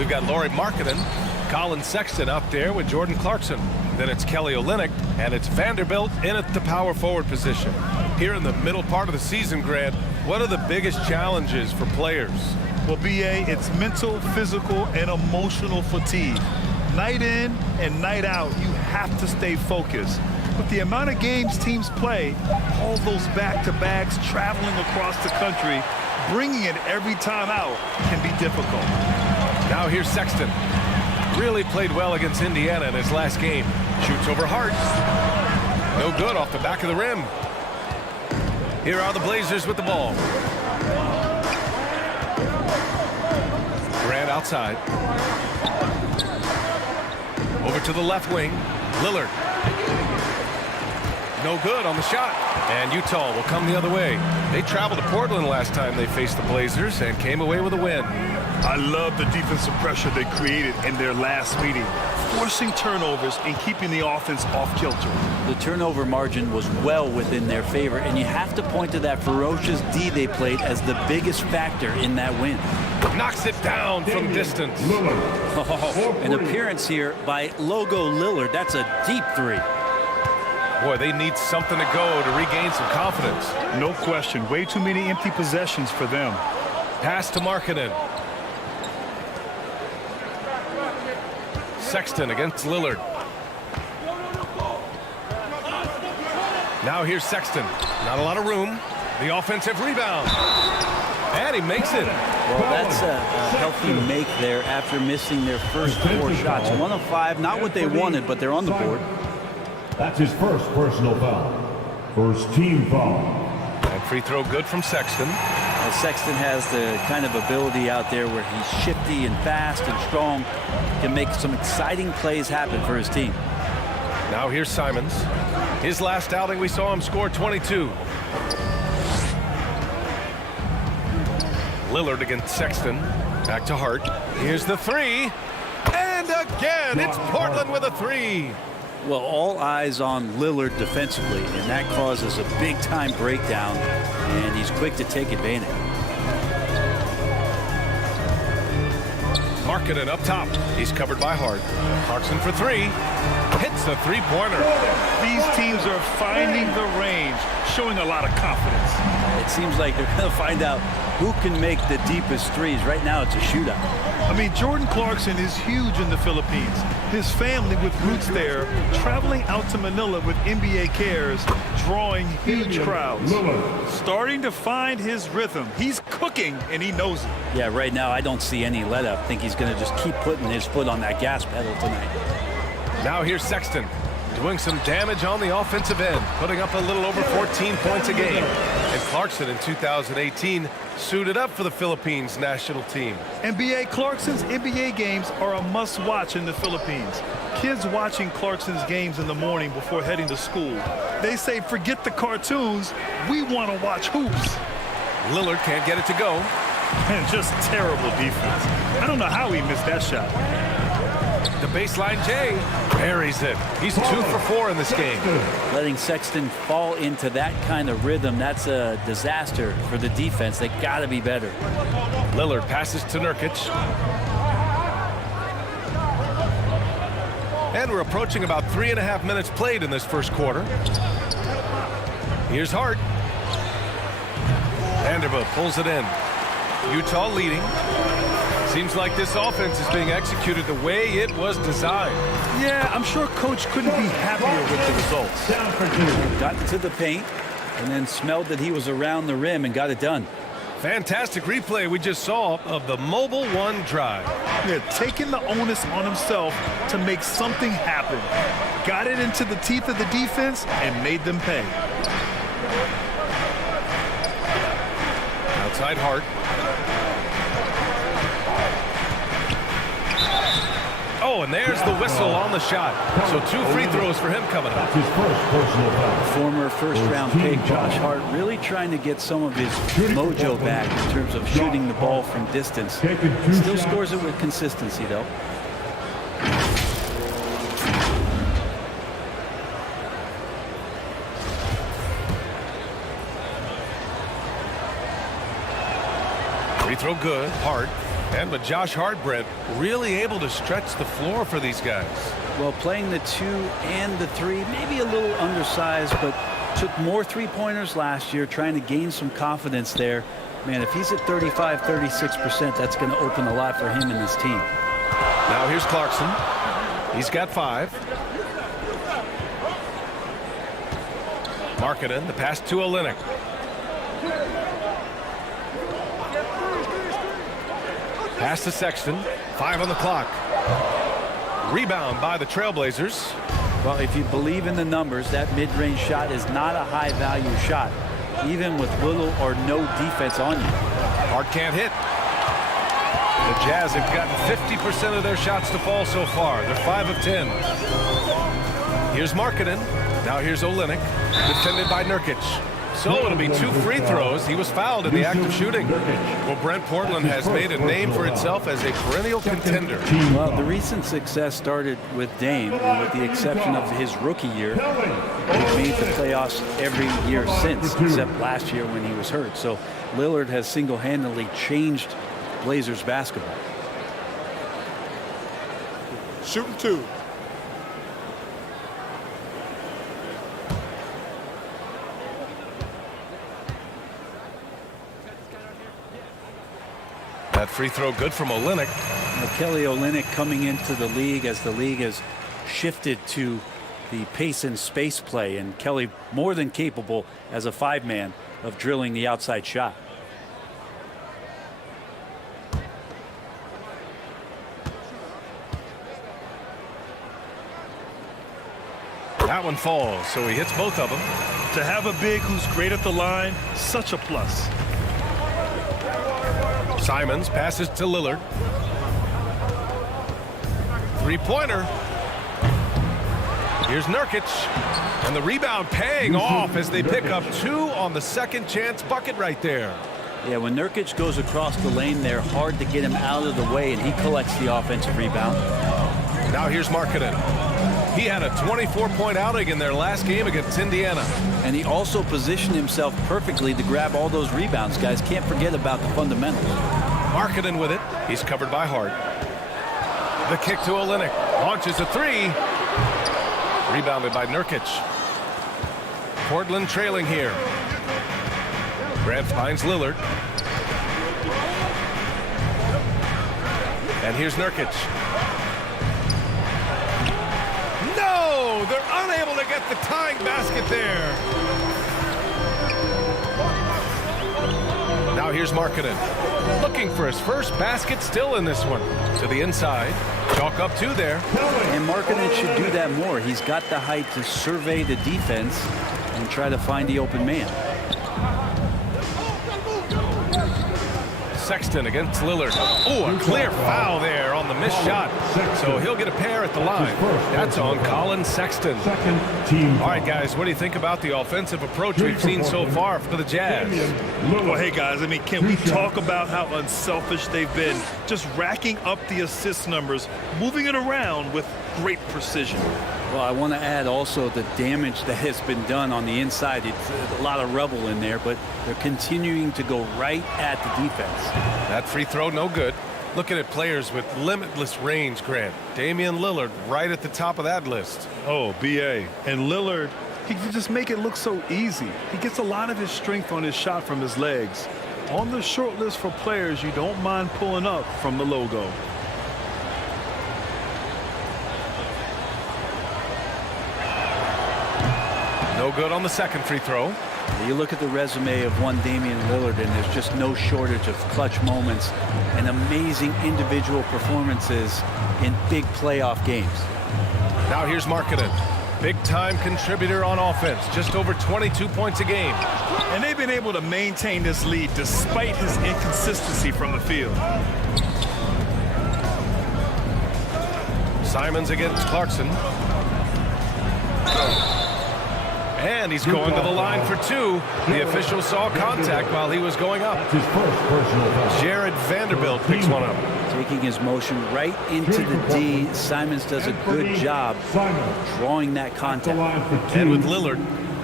We've got Lauri Markkanen, Colin Sexton up there with Jordan Clarkson. Then it's Kelly Olynyk, and it's Vanderbilt in at the power forward position. Here in the middle part of the season, Grant, what are the biggest challenges for players? Well, B.A., it's mental, physical, and emotional fatigue. Night in and night out, you have to stay focused. With the amount of games teams play, all those back-to-backs, traveling across the country, bringing it every time out can be difficult. Now here's Sexton. Really played well against Indiana in his last game. Shoots over Hart. No good off the back of the rim. Here are the Blazers with the ball. Grant outside. Over to the left wing. Lillard. No good on the shot. And Utah will come the other way. They traveled to Portland last time they faced the Blazers and came away with a win. I love the defensive pressure they created in their last meeting, forcing turnovers and keeping the offense off kilter. The turnover margin was well within their favor, and you have to point to that ferocious D they played as the biggest factor in that win. Knocks it down from distance. Oh, an appearance here by Logo Lillard. That's a deep three. Boy, they need something to go to regain some confidence. No question. Way too many empty possessions for them. Pass to Markkanen. Sexton against Lillard. Now here's Sexton. Not a lot of room. The offensive rebound. And he makes it. Well, that's a healthy make there after missing their first 4 shots. 1 of 5, not what they wanted, but they're on the board. That's his first personal foul. First team foul. And free throw good from Sexton. Well, Sexton has the kind of ability out there where he's shifty and fast and strong, can make some exciting plays happen for his team. Now here's Simons. His last outing we saw him score 22. Lillard against Sexton. Back to Hart. Here's the three. And again, it's Portland with a three. Well, all eyes on Lillard defensively, and that causes a big-time breakdown, and he's quick to take advantage. Markkanen up top. He's covered by Hart. Clarkson for three. Hits a three-pointer. These teams are finding the range, showing a lot of confidence. It seems like they're going to find out who can make the deepest threes. Right now, it's a shootout. I mean, Jordan Clarkson is huge in the Philippines. His family with roots there, traveling out to Manila with NBA cares, drawing huge crowds. Starting to find his rhythm. He's cooking, and he knows it. Yeah, right now, I don't see any let up. I think he's going to just keep putting his foot on that gas pedal tonight. Now here's Sexton, doing some damage on the offensive end, putting up a little over 14 points a game. And Clarkson in 2018 suited up for the Philippines national team. NBA Clarkson's NBA games are a must-watch in the Philippines. Kids watching Clarkson's games in the morning before heading to school. They say, forget the cartoons, we want to watch hoops. Lillard can't get it to go. And just terrible defense. I don't know how he missed that shot. The baseline J buries it. He's 2 for 4 in this game. Letting Sexton fall into that kind of rhythm, that's a disaster for the defense. They got to be better. Lillard passes to Nurkic. And we're approaching about 3.5 minutes played in this first quarter. Here's Hart. Vanderbilt pulls it in. Utah leading. Seems like this offense is being executed the way it was designed. Yeah, I'm sure Coach couldn't be happier with the results. Got into the paint and then smelled that he was around the rim and got it done. Fantastic replay we just saw of the Mobile One drive. Yeah, taking the onus on himself to make something happen. Got it into the teeth of the defense and made them pay. Outside Hart. Oh, and there's the whistle on the shot. So 2 free throws for him coming up. His first personal foul. Former first-round pick Josh Hart really trying to get some of his mojo back in terms of shooting the ball from distance. Still scores it with consistency, though. Free throw good. Hart. And with Josh Hart, Brent, really able to stretch the floor for these guys. Well, playing the 2 and the 3, maybe a little undersized, but took more three-pointers last year, trying to gain some confidence there. Man, if he's at 35, 36%, that's going to open a lot for him and this team. Now here's Clarkson. He's got 5. Markkanen, the pass to Olynyk. Pass to Sexton. 5 on the clock. Rebound by the Trailblazers. Well, if you believe in the numbers, that mid-range shot is not a high-value shot, even with little or no defense on you. Hart can't hit. The Jazz have gotten 50% of their shots to fall so far. They're 5 of 10. Here's Markkanen. Now here's Olynyk, defended by Nurkic. So it'll be 2 free throws. He was fouled in the act of shooting. Well, Brent, Portland has made a name for itself as a perennial contender. Well, the recent success started with Dame, and with the exception of his rookie year, they've made the playoffs every year since, except last year when he was hurt. So Lillard has single-handedly changed Blazers basketball. Shooting 2. That free throw good from Olynyk. Now, Kelly Olynyk coming into the league as the league has shifted to the pace and space play, and Kelly more than capable as a 5-man of drilling the outside shot. That one falls, so he hits both of them. To have a big who's great at the line, such a plus. Simons passes to Lillard. Three-pointer. Here's Nurkic. And the rebound paying off as they pick up 2 on the second chance bucket right there. Yeah, when Nurkic goes across the lane, they're hard to get him out of the way, and he collects the offensive rebound. Now here's Markkanen. He had a 24-point outing in their last game against Indiana. And he also positioned himself perfectly to grab all those rebounds. Guys, can't forget about the fundamentals. Markkanen with it. He's covered by Hart. The kick to Olynyk. Launches a 3. Rebounded by Nurkic. Portland trailing here. Grant finds Lillard. And here's Nurkic. No! They're unable to get the tying basket there. Now here's Markkanen. Looking for his first basket, still in this one. To the inside. Chalk up 2 there. And Markkanen should do that more. He's got the height to survey the defense and try to find the open man. Sexton against Lillard. Oh, a clear foul there on the missed shot. So he'll get a pair at the line. That's on Colin Sexton. All right, guys, what do you think about the offensive approach we've seen so far for the Jazz? Well, hey, guys, I mean, can we talk about how unselfish they've been? Just racking up the assist numbers, moving it around with great precision. Well, I want to add also the damage that has been done on the inside. It's a lot of rubble in there, but they're continuing to go right at the defense. That free throw, no good. Looking at players with limitless range, Grant. Damian Lillard right at the top of that list. Oh, B.A. And Lillard, he can just make it look so easy. He gets a lot of his strength on his shot from his legs. On the short list for players you don't mind pulling up from the logo. No good on the second free throw. You look at the resume of one Damian Lillard, and there's just no shortage of clutch moments and amazing individual performances in big playoff games. Now here's Markkanen. Big-time contributor on offense. Just over 22 points a game. And they've been able to maintain this lead despite his inconsistency from the field. Simons against Clarkson. And he's going to the line for 2. The official saw contact while he was going up. His first personal foul. Jared Vanderbilt picks one up. Taking his motion right into the D. Simons does a good job drawing that contact. And with Lillard,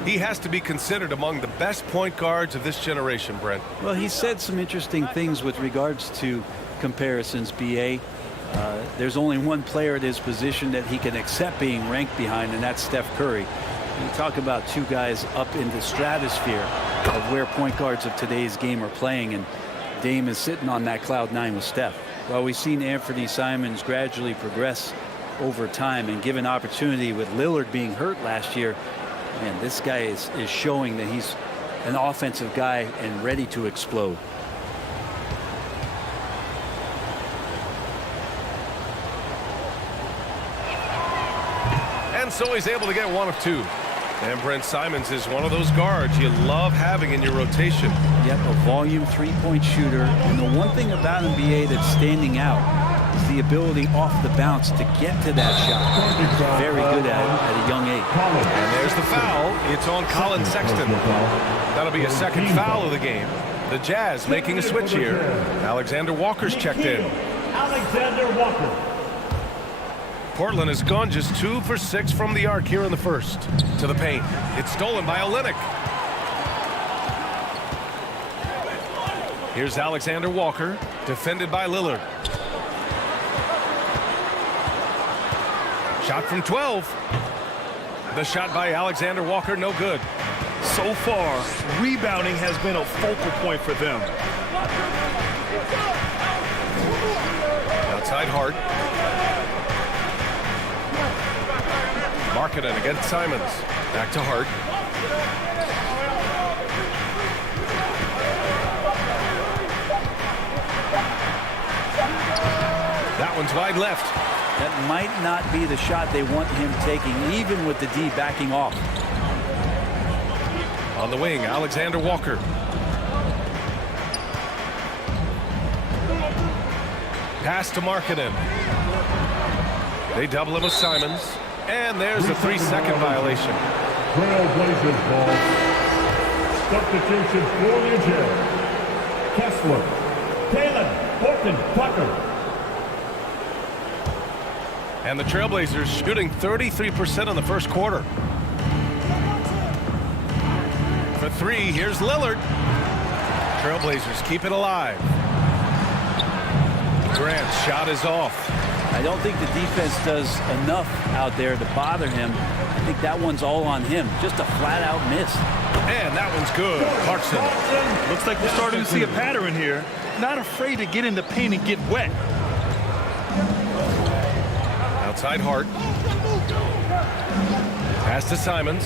He has to be considered among the best point guards of this generation, Brent. Well, he said some interesting things with regards to comparisons, B.A. There's only one player at his position that he can accept being ranked behind, and that's Steph Curry. You talk about two guys up in the stratosphere of where point guards of today's game are playing, and Dame is sitting on that cloud nine with Steph. Well, we've seen Anthony Simons gradually progress over time and given opportunity with Lillard being hurt last year. Man, this guy is showing that he's an offensive guy and ready to explode. And so he's able to get one of two. And Brent Simons is one of those guards you love having in your rotation. Yep, a volume three-point shooter. And the one thing about NBA that's standing out is the ability off the bounce to get to that shot. He's very good at it at a young age. And there's the foul. It's on Colin Sexton. That'll be a second foul of the game. The Jazz making a switch here. Alexander Walker's checked in. Alexander Walker. Portland has gone just 2 for 6 from the arc here in the first. To the paint. It's stolen by Olynyk. Here's Alexander Walker, defended by Lillard. Shot from 12. The shot by Alexander Walker, no good. So far, rebounding has been a focal point for them. Outside Hart. Markkanen against Simons. Back to Hart. That one's wide left. That might not be the shot they want him taking, even with the D backing off. On the wing, Alexander Walker. Pass to Markkanen. They double him with Simons. And there's a 3-second violation. Trailblazers ball. Substitution for the Jazz. Kessler. Kalen Horton Tucker. And the Trailblazers shooting 33% in the first quarter. For three, here's Lillard. Trailblazers keep it alive. Grant's shot is off. I don't think the defense does enough out there to bother him. I think that one's all on him. Just a flat-out miss. And that one's good. Clarkson. Looks like we're starting to see a pattern here. Not afraid to get in the paint and get wet. Outside Hart. Pass to Simons.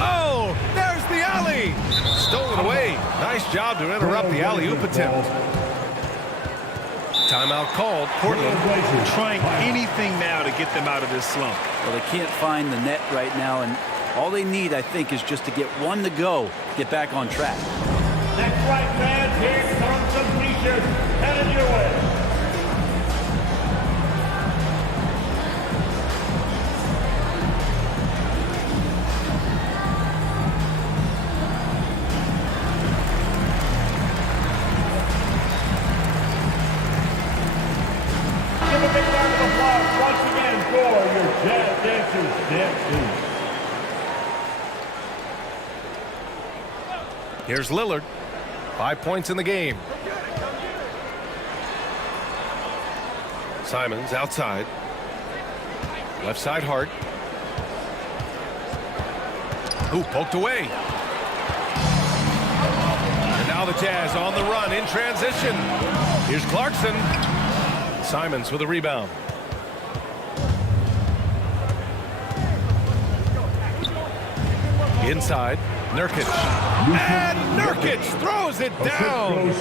Oh, there's the alley. Stolen away. Nice job to interrupt the alley-oop attempt. Timeout called. Portland Trying anything now to get them out of this slump. Well, they can't find the net right now, and all they need, I think, is just to get one to go, get back on track. That's right, fans. Here comes some t-shirts headed your way. Here's Lillard. 5 points in the game. Simons outside. Left side Hart. Ooh, poked away. And now the Jazz on the run in transition. Here's Clarkson. Simons with a rebound. Inside. Nurkic. And Nurkic throws it down.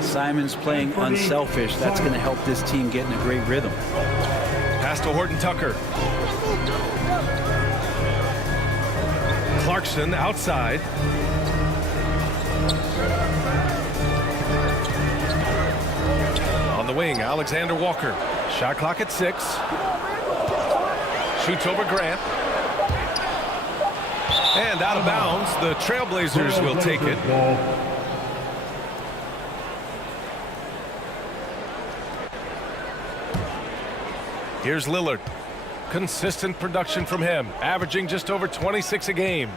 Simons playing unselfish. That's going to help this team get in a great rhythm. Pass to Horton Tucker. Clarkson outside. On the wing, Alexander Walker. Shot clock at 6. Shoots over Grant. And out of bounds, the Trailblazers will take it. Here's Lillard. Consistent production from him, averaging just over 26 a game.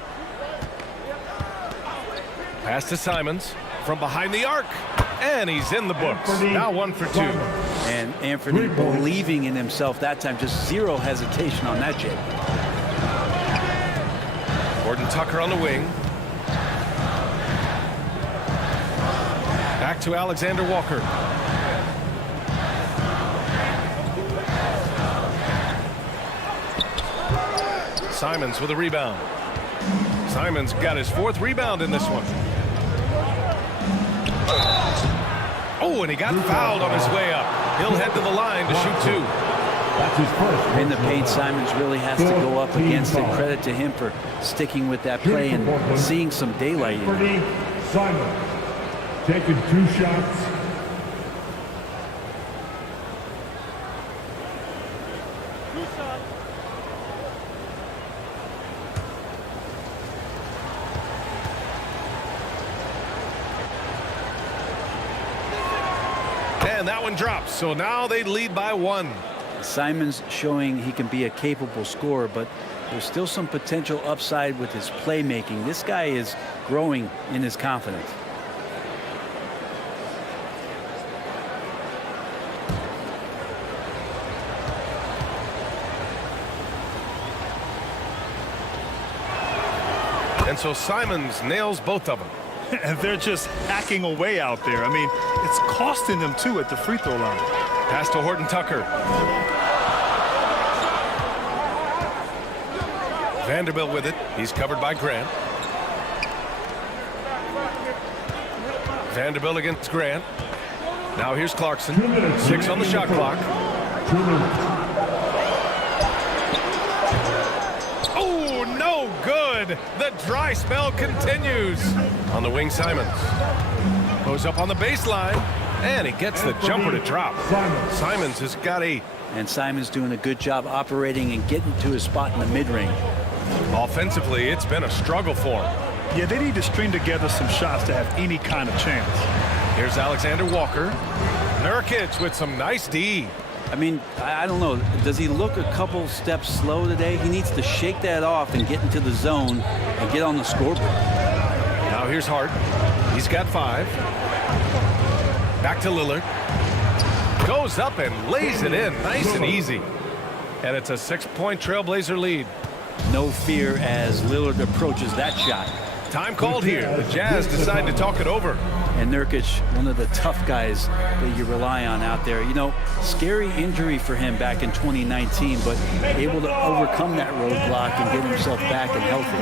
Pass to Simons from behind the arc, and he's in the books. Now 1 for 2. And Anthony believing in himself that time, just zero hesitation on that jab. Gordon Tucker on the wing. Back to Alexander Walker. Simons with a rebound. Simons got his 4th rebound in this one. Oh, and he got fouled on his way up. He'll head to the line to shoot 2. That's his first. In the paint, Simons really has to go up against it. Credit to him for sticking with that play and seeing some daylight in it. Simons taking 2 shots. And that one drops, so now they lead by 1. Simons showing he can be a capable scorer, but there's still some potential upside with his playmaking. This guy is growing in his confidence. And so Simons nails both of them. And they're just hacking away out there. I mean, it's costing them too at the free throw line. Pass to Horton Tucker. Vanderbilt with it. He's covered by Grant. Vanderbilt against Grant. Now here's Clarkson. 6 on the shot clock. Oh, no good. The dry spell continues. On the wing, Simons. Goes up on the baseline. And he gets the jumper to drop. Simons has got 8. And Simons doing a good job operating and getting to his spot in the mid-range. Offensively, it's been a struggle for him. Yeah, they need to string together some shots to have any kind of chance. Here's Alexander Walker. Nurkic with some nice D. I mean, I don't know. Does he look a couple steps slow today? He needs to shake that off and get into the zone and get on the scoreboard. Now here's Hart. He's got 5. Back to Lillard. Goes up and lays it in nice and easy. And it's a 6-point Trailblazer lead. No fear as Lillard approaches that shot. Time called here. The Jazz decide to talk it over. And Nurkic, one of the tough guys that you rely on out there. You know, scary injury for him back in 2019, but able to overcome that roadblock and get himself back and healthy.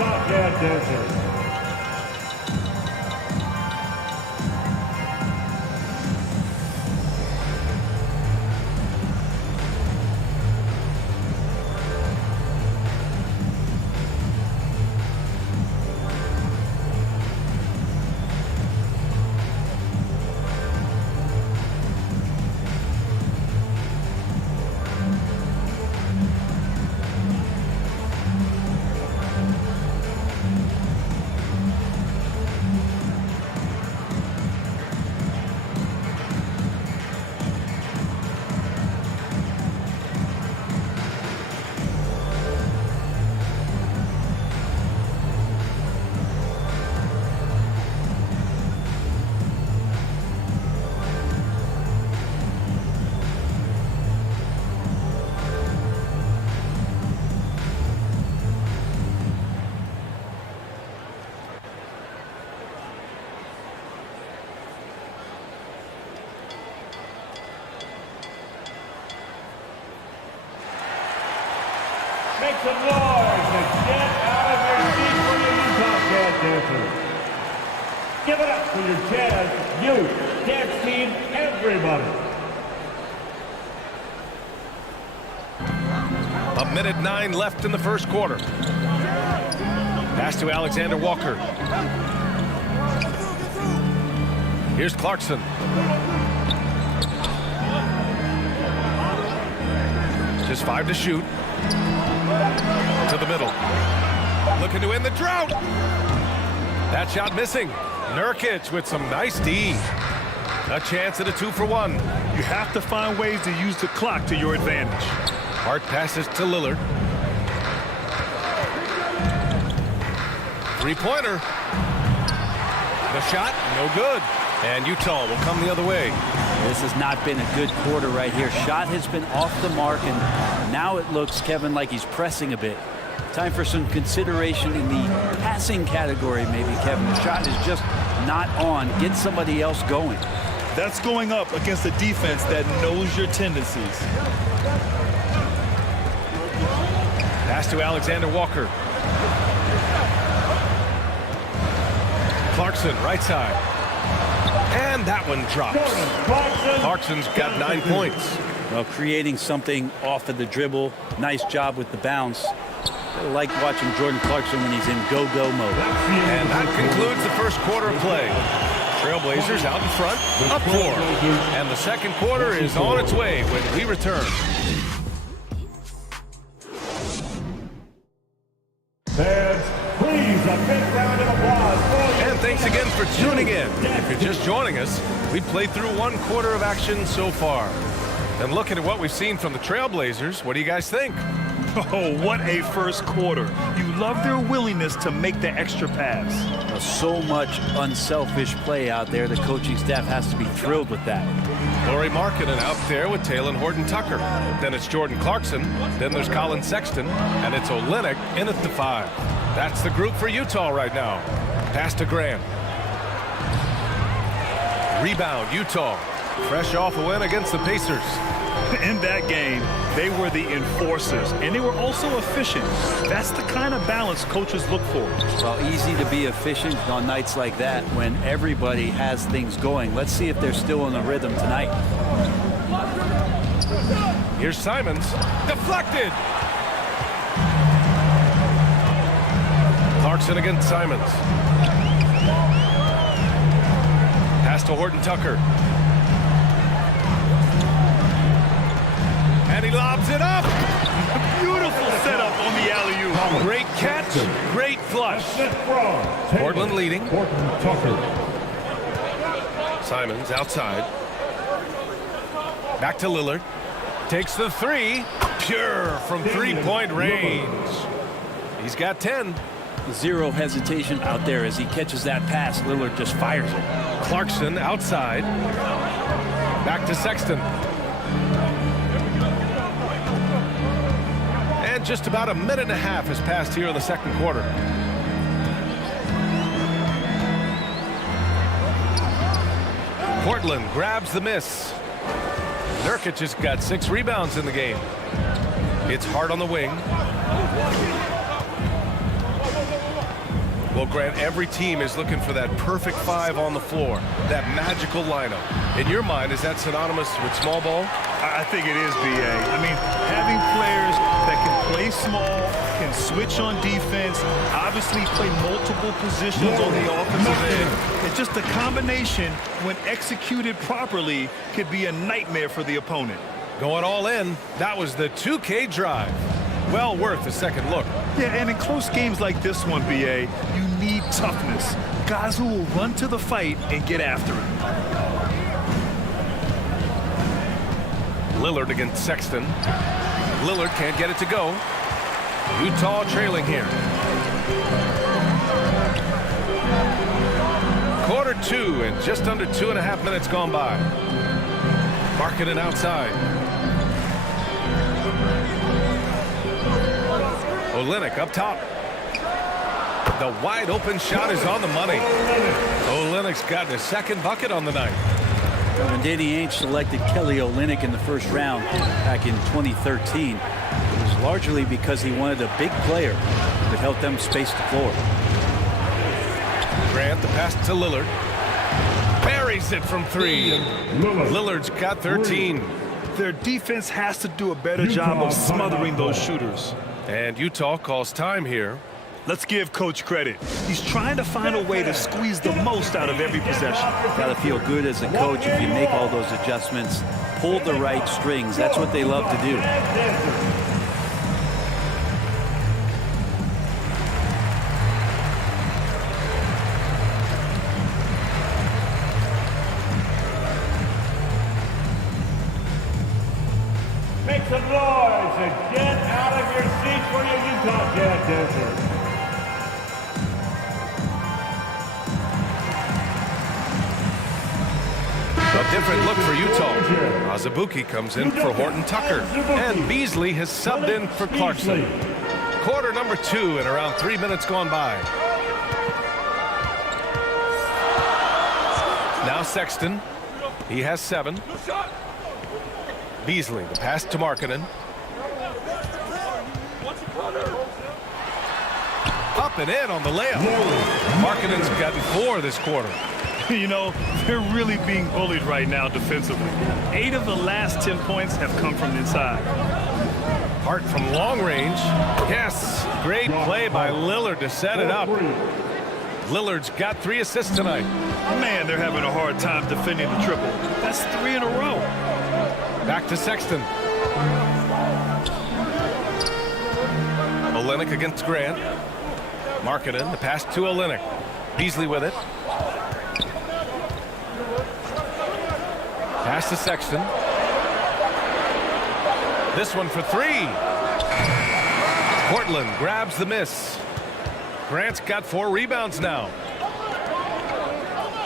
Make some noise and get out of your seat for your Utah Jazz dancers. Give it up for your Jazz youth dance team, everybody. A minute 9 left in the first quarter. Pass to Alexander Walker. Here's Clarkson. Just 5 to shoot. To the middle. Looking to end the drought. That shot missing. Nurkic with some nice D. A chance at a 2-for-1. You have to find ways to use the clock to your advantage. Hart passes to Lillard. Three-pointer. The shot, no good. And Utah will come the other way. This has not been a good quarter right here. Shot has been off the mark, and now it looks, Kevin, like he's pressing a bit. Time for some consideration in the passing category, maybe, Kevin. The shot is just not on. Get somebody else going. That's going up against a defense that knows your tendencies. Pass to Alexander Walker. Clarkson, right side. And that one drops. Clarkson's got 9 points. Well, creating something off of the dribble. Nice job with the bounce. I like watching Jordan Clarkson when he's in go-go mode. And that concludes the first quarter of play. Trailblazers out in front, up 4. And the second quarter is on its way when we return. Fans, please, a big round of applause. And thanks again for tuning in. If you're just joining us, we've played through 1 quarter of action so far. And looking at what we've seen from the Trailblazers, what do you guys think? Oh, what a first quarter. You love their willingness to make the extra pass. So much unselfish play out there. The coaching staff has to be thrilled with that. Lauri Markkanen out there with Talen Horton-Tucker. Then it's Jordan Clarkson. Then there's Colin Sexton. And it's Olynyk in at the 5. That's the group for Utah right now. Pass to Grant. Rebound, Utah. Fresh off a win against the Pacers. In that game, they were the enforcers, and they were also efficient. That's the kind of balance coaches look for. Well, easy to be efficient on nights like that when everybody has things going. Let's see if they're still in the rhythm tonight. Here's Simons. Deflected. Clarkson against Simons. Pass to Horton-Tucker. And he lobs it up. Beautiful setup on the alley-oop. Great catch, great flush. Portland leading. Simons outside. Back to Lillard. Takes the 3. Pure from three-point range. He's got 10. Zero hesitation out there as he catches that pass. Lillard just fires it. Clarkson outside. Back to Sexton. And just about a minute and a half has passed here in the second quarter. Portland grabs the miss. Nurkic has got 6 rebounds in the game. It's Hart on the wing. Well, Grant, every team is looking for that perfect 5 on the floor, that magical lineup. In your mind, is that synonymous with small ball? I think it is, B.A. I mean, having players that can play small, can switch on defense, obviously play multiple positions on the offensive end. It's just a combination, when executed properly, could be a nightmare for the opponent. Going all in, that was the 2K drive. Well worth a second look. Yeah, and in close games like this one, B.A., you need toughness. Guys who will run to the fight and get after it. Lillard against Sexton. Lillard can't get it to go. Utah trailing here. Quarter 2 and just under 2.5 minutes gone by. Markkanen outside. Olynyk up top. The wide open shot is on the money. Olynyk's gotten his second bucket on the night. When Danny Ainge selected Kelly Olynyk in the first round back in 2013, it was largely because he wanted a big player that helped them space the floor. Grant, the pass to Lillard. Buries it from 3. Lillard's got 13. Their defense has to do a better job of smothering those shooters. And Utah calls time here. Let's give Coach credit. He's trying to find a way to squeeze the most out of every possession. Got to feel good as a coach if you make all those adjustments, pull the right strings. That's what they love to do. Make some noise and Utah Jazz dancers. A different look for Utah. Azubuike comes in for Horton Tucker. And Beasley has subbed in for Clarkson. Quarter number 2 and around 3 minutes gone by. Now Sexton. He has 7. Beasley, the pass to Markkanen. Up and in on the layup. Markkanen's gotten 4 this quarter. You know, they're really being bullied right now defensively. 8 of the last 10 points have come from inside. Hart from long range. Yes, great play by Lillard to set it up. Lillard's got 3 assists tonight. Man, they're having a hard time defending the triple. That's 3 in a row. Back to Sexton. Olynyk against Grant. Markkanen, the pass to Olynyk. Beasley with it. Pass to Sexton. This one for 3. Portland grabs the miss. Grant's got 4 rebounds now.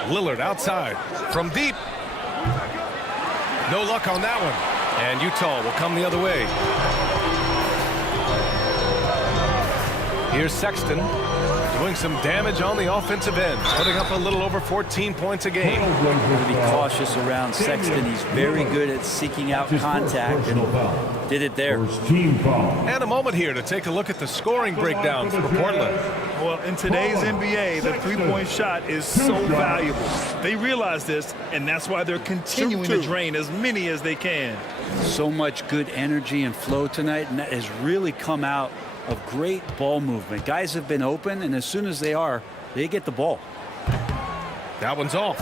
Lillard outside from deep. No luck on that one. And Utah will come the other way. Here's Sexton doing some damage on the offensive end, putting up a little over 14 points a game. To be cautious around Sexton. He's very good at seeking out contact and did it there. And a moment here to take a look at the scoring breakdown for Portland. Well, in today's NBA, the three-point shot is so valuable. They realize this, and that's why they're continuing to drain as many as they can. So much good energy and flow tonight, and that has really come out of great ball movement. Guys have been open, and as soon as they are, they get the ball. That one's off.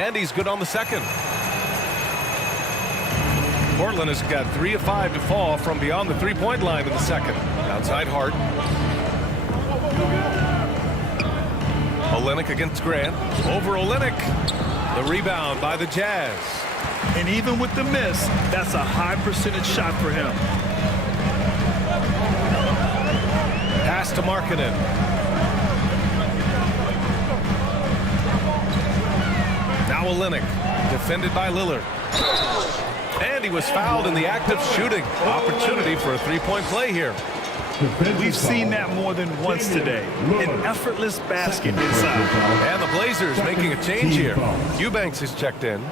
And he's good on the second. Portland has got 3 of 5 to fall from beyond the three-point line in the second. Outside Hart. Olynyk against Grant. Over Olynyk. The rebound by the Jazz. And even with the miss, that's a high percentage shot for him. Pass to Markkanen. Now Olynyk, defended by Lillard. And he was fouled in the act of shooting. Opportunity for a 3-point play here. We've seen that more than once today. An effortless basket inside. And the Blazers making a change here. Eubanks is checked in.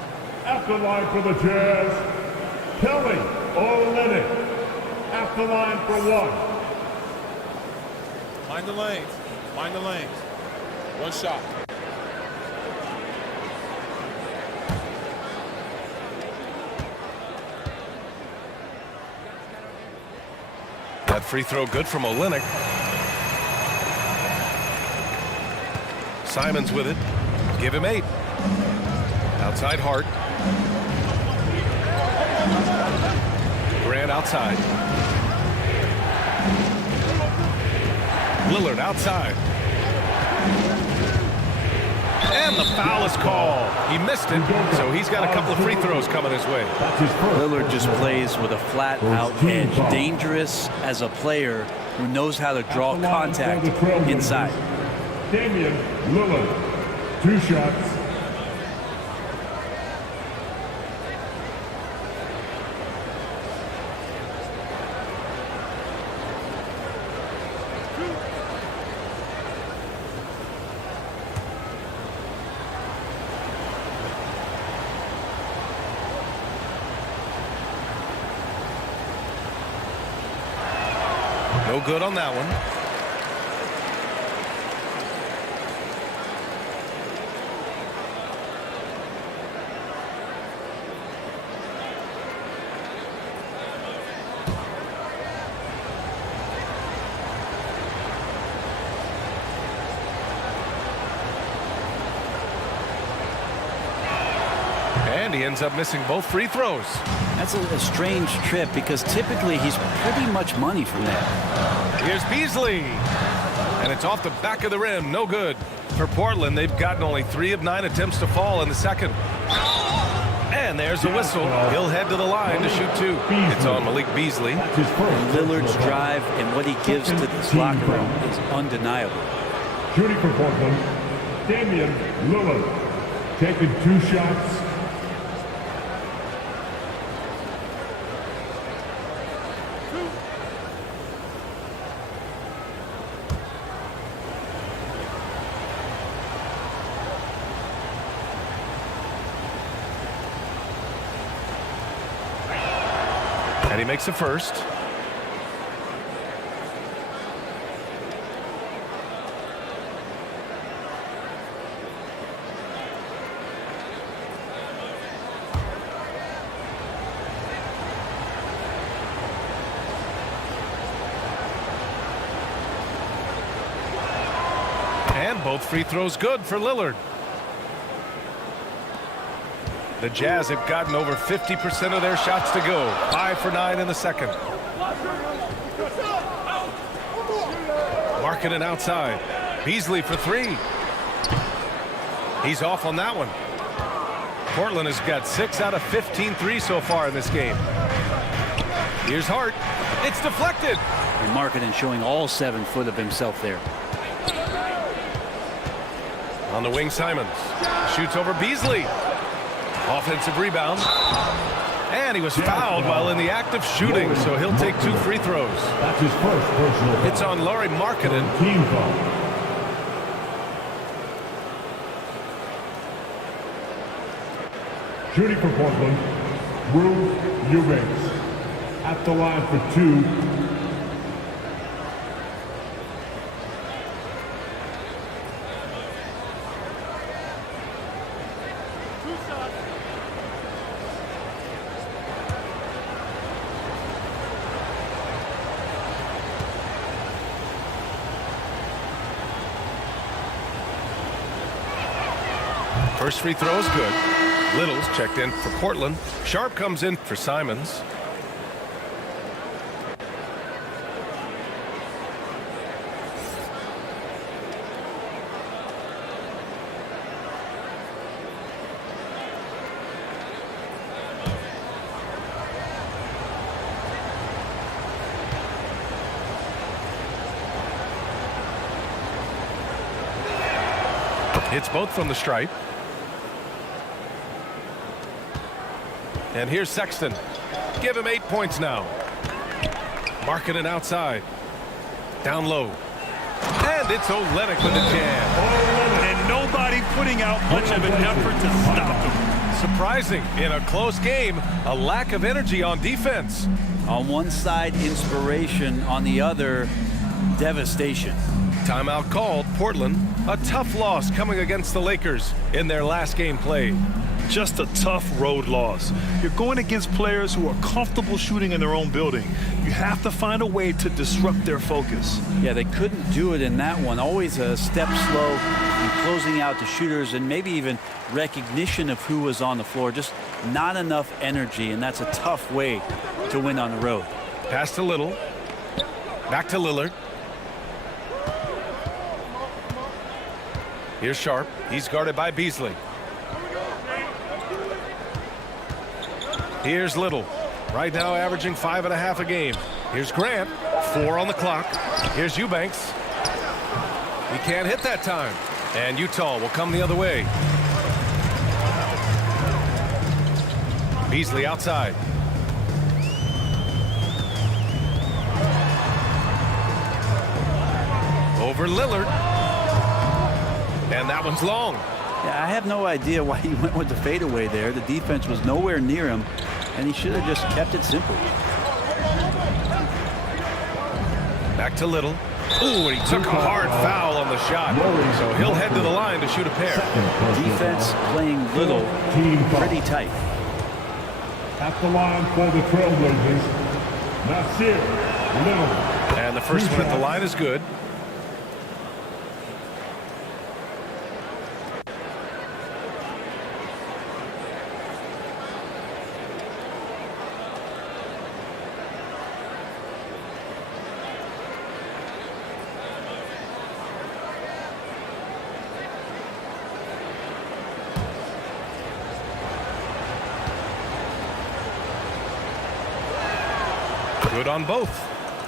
At the line for the Jazz, Kelly Olynyk. At the line for 1. Mind the lanes. Mind the lanes. 1 shot. That free throw good from Olynyk. Simons with it. Give him 8. Outside Hart. Grant outside. Lillard outside. And the foul is called. He missed it, so he's got a couple of free throws coming his way. Lillard just plays with a flat-out edge. Dangerous as a player who knows how to draw contact inside. Damian Lillard, 2 shots. No good on that one. And he ends up missing both free throws. That's a strange trip because typically he's pretty much money from that. Here's Beasley. And it's off the back of the rim. No good. For Portland, they've gotten only 3 of 9 attempts to fall in the second. And there's a whistle. He'll head to the line to shoot 2. It's on Malik Beasley. Lillard's drive and what he gives to this locker room is undeniable. Shooting for Portland, Damian Lillard. Taking 2 shots. And he makes the first. And both free throws good for Lillard. The Jazz have gotten over 50% of their shots to go. 5 for 9 in the second. Markkanen outside. Beasley for 3. He's off on that one. Portland has got 6 out of 15 threes so far in this game. Here's Hart. It's deflected. And Markkanen showing all 7 foot of himself there. On the wing, Simons shoots over Beasley. Offensive rebound. And he was fouled while in the act of shooting, so he'll take 2 free throws. That's his first personal foul. It's on Lauri Markkanen. Team foul. Shooting for Portland, Ruth Eubanks. At the line for 2. First free throw is good. Little's checked in for Portland. Sharp comes in for Simons. Hits both from the stripe. And here's Sexton. Give him 8 points now. Markkanen outside. Down low. And it's Olynyk with the jam. And nobody putting out much of an effort to stop him. Surprising in a close game, a lack of energy on defense. On one side, inspiration. On the other, devastation. Timeout called. Portland, a tough loss coming against the Lakers in their last game played. Just a tough road loss. You're going against players who are comfortable shooting in their own building. You have to find a way to disrupt their focus. Yeah, they couldn't do it in that one. Always a step slow in closing out the shooters and maybe even recognition of who was on the floor. Just not enough energy, and that's a tough way to win on the road. Pass to Little. Back to Lillard. Here's Sharp. He's guarded by Beasley. Here's Little. Right now averaging 5.5 a game. Here's Grant. 4 on the clock. Here's Eubanks. He can't hit that time. And Utah will come the other way. Beasley outside. Over Lillard. And that one's long. Yeah, I have no idea why he went with the fadeaway there. The defense was nowhere near him, and he should have just kept it simple. Back to Little. Ooh, and he took a hard foul on the shot. So he'll head to the line to shoot a pair. Defense playing Little pretty tight. At the line for the Trailblazers, Nasir Little. And the first one at the line is good. Good on both.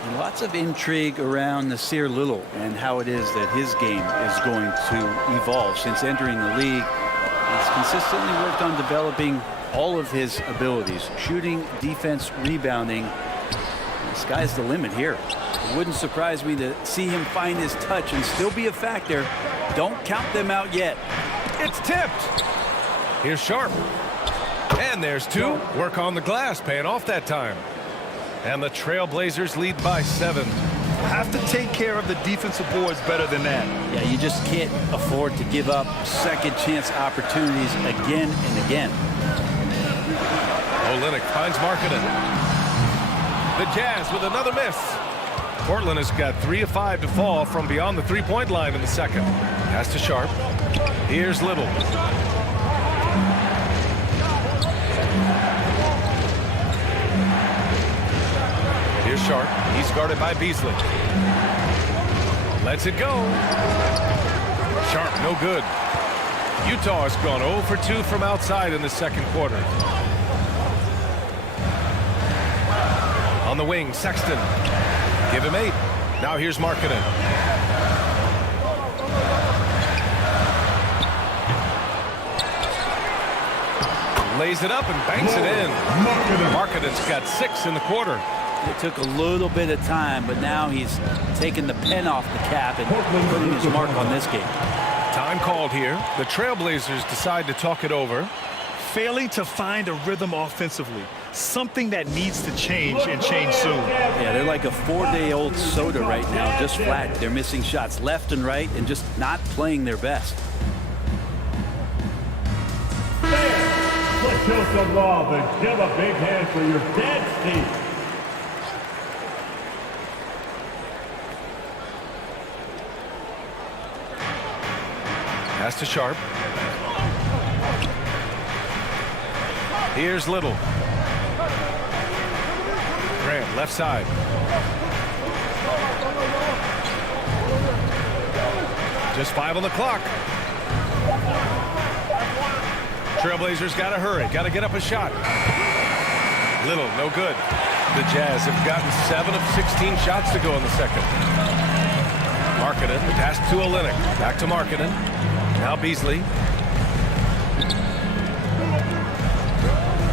And lots of intrigue around Nasir Little and how it is that his game is going to evolve. Since entering the league, he's consistently worked on developing all of his abilities: shooting, defense, rebounding. The sky's the limit here. It wouldn't surprise me to see him find his touch and still be a factor. Don't count them out yet. It's tipped. Here's Sharp. And there's two. Work on the glass, paying off that time. And the Trailblazers lead by 7. Have to take care of the defensive boards better than that. Yeah, you just can't afford to give up second chance opportunities again and again. Olynyk finds Markkanen. The Jazz with another miss. Portland has got 3 of 5 to fall from beyond the three-point line in the second. Pass to Sharp. Here's Little. Here's Sharp. He's guarded by Beasley. Lets it go. Sharp, no good. Utah has gone 0 for 2 from outside in the second quarter. On the wing, Sexton. Give him 8. Now here's Markkanen. Lays it up and banks it in. Markkanen's got 6 in the quarter. It took a little bit of time, but now he's taken the pen off the cap and putting his mark on this game. Time called here. The Trailblazers decide to talk it over. Failing to find a rhythm offensively. Something that needs to change and change soon. Yeah, they're like a 4-day-old soda right now, just flat. They're missing shots left and right and just not playing their best. Let's show some love and give a big hand for your dance team. Pass to Sharp. Here's Little. Grant, left side. Just 5 on the clock. Trailblazers got to hurry. Got to get up a shot. Little, no good. The Jazz have gotten 7 of 16 shots to go in the second. Markkanen, the pass to Olynyk. Back to Markkanen. Now Beasley.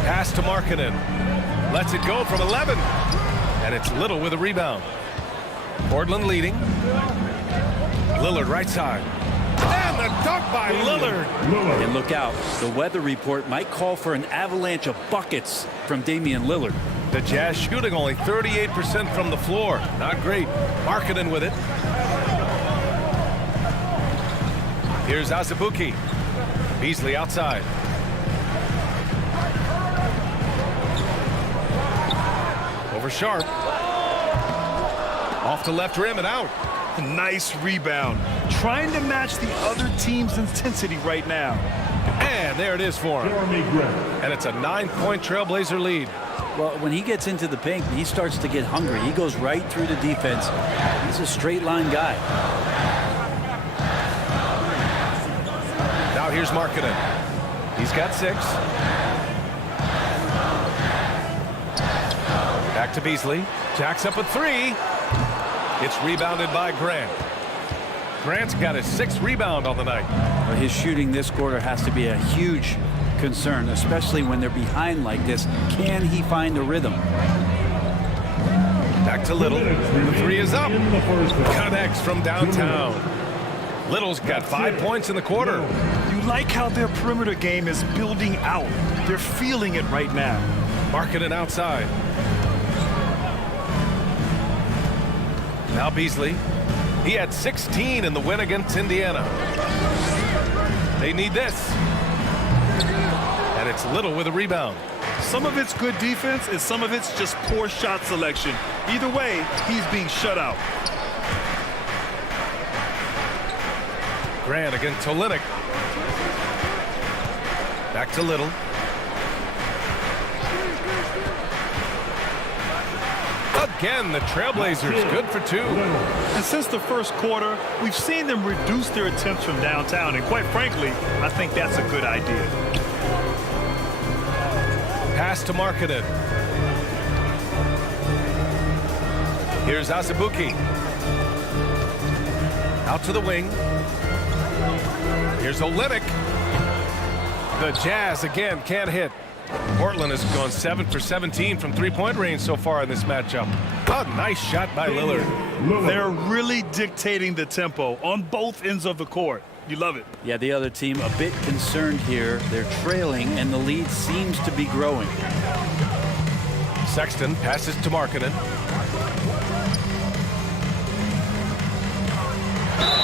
Pass to Markkanen. Lets it go from 11. And it's Little with a rebound. Portland leading. Lillard right side. And the dunk by Lillard. And look out. The weather report might call for an avalanche of buckets from Damian Lillard. The Jazz shooting only 38% from the floor. Not great. Markkanen with it. Here's Azubuike. Beasley outside. Over Sharp. Off the left rim and out. Nice rebound. Trying to match the other team's intensity right now. And there it is for him. And it's a 9-point Trailblazer lead. Well, when he gets into the paint, he starts to get hungry. He goes right through the defense. He's a straight line guy. Now here's Markkanen. He's got 6. Back to Beasley. Jacks up a 3. It's rebounded by Grant. Grant's got his 6th rebound on the night. Well, his shooting this quarter has to be a huge concern, especially when they're behind like this. Can he find a rhythm? Back to Little. The 3 is up. Connects from downtown. Little's got 5 points in the quarter. You like how their perimeter game is building out. They're feeling it right now. Markkanen outside. Now Beasley. He had 16 in the win against Indiana. They need this. And it's Little with a rebound. Some of it's good defense and some of it's just poor shot selection. Either way, he's being shut out. Grant against Olynyk. Back to Little. Again, the Trailblazers good for 2. And since the first quarter, we've seen them reduce their attempts from downtown. And quite frankly, I think that's a good idea. Pass to Markkanen. Here's Azubuike. Out to the wing. Here's Olynyk. The Jazz again can't hit. Portland has gone 7 for 17 from three-point range so far in this matchup. A nice shot by Lillard. They're really dictating the tempo on both ends of the court. You love it. Yeah, the other team a bit concerned here. They're trailing, and the lead seems to be growing. Sexton passes to Markkanen.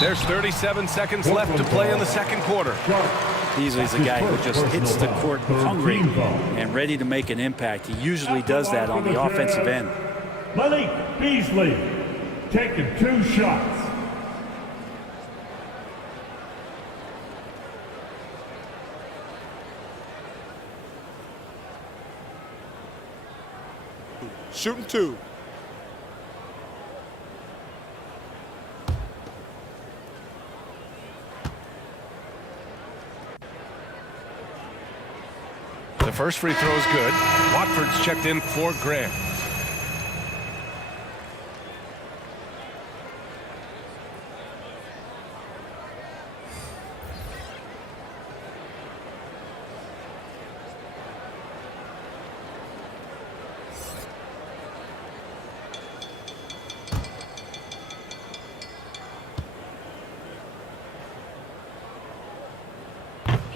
There's 37 seconds left to play in the second quarter. Beasley's a guy who just hits the court hungry and ready to make an impact. He usually does that on the offensive end. Malik Beasley taking 2 shots. Shooting 2. The first free throw is good. Watford's checked in for Grant.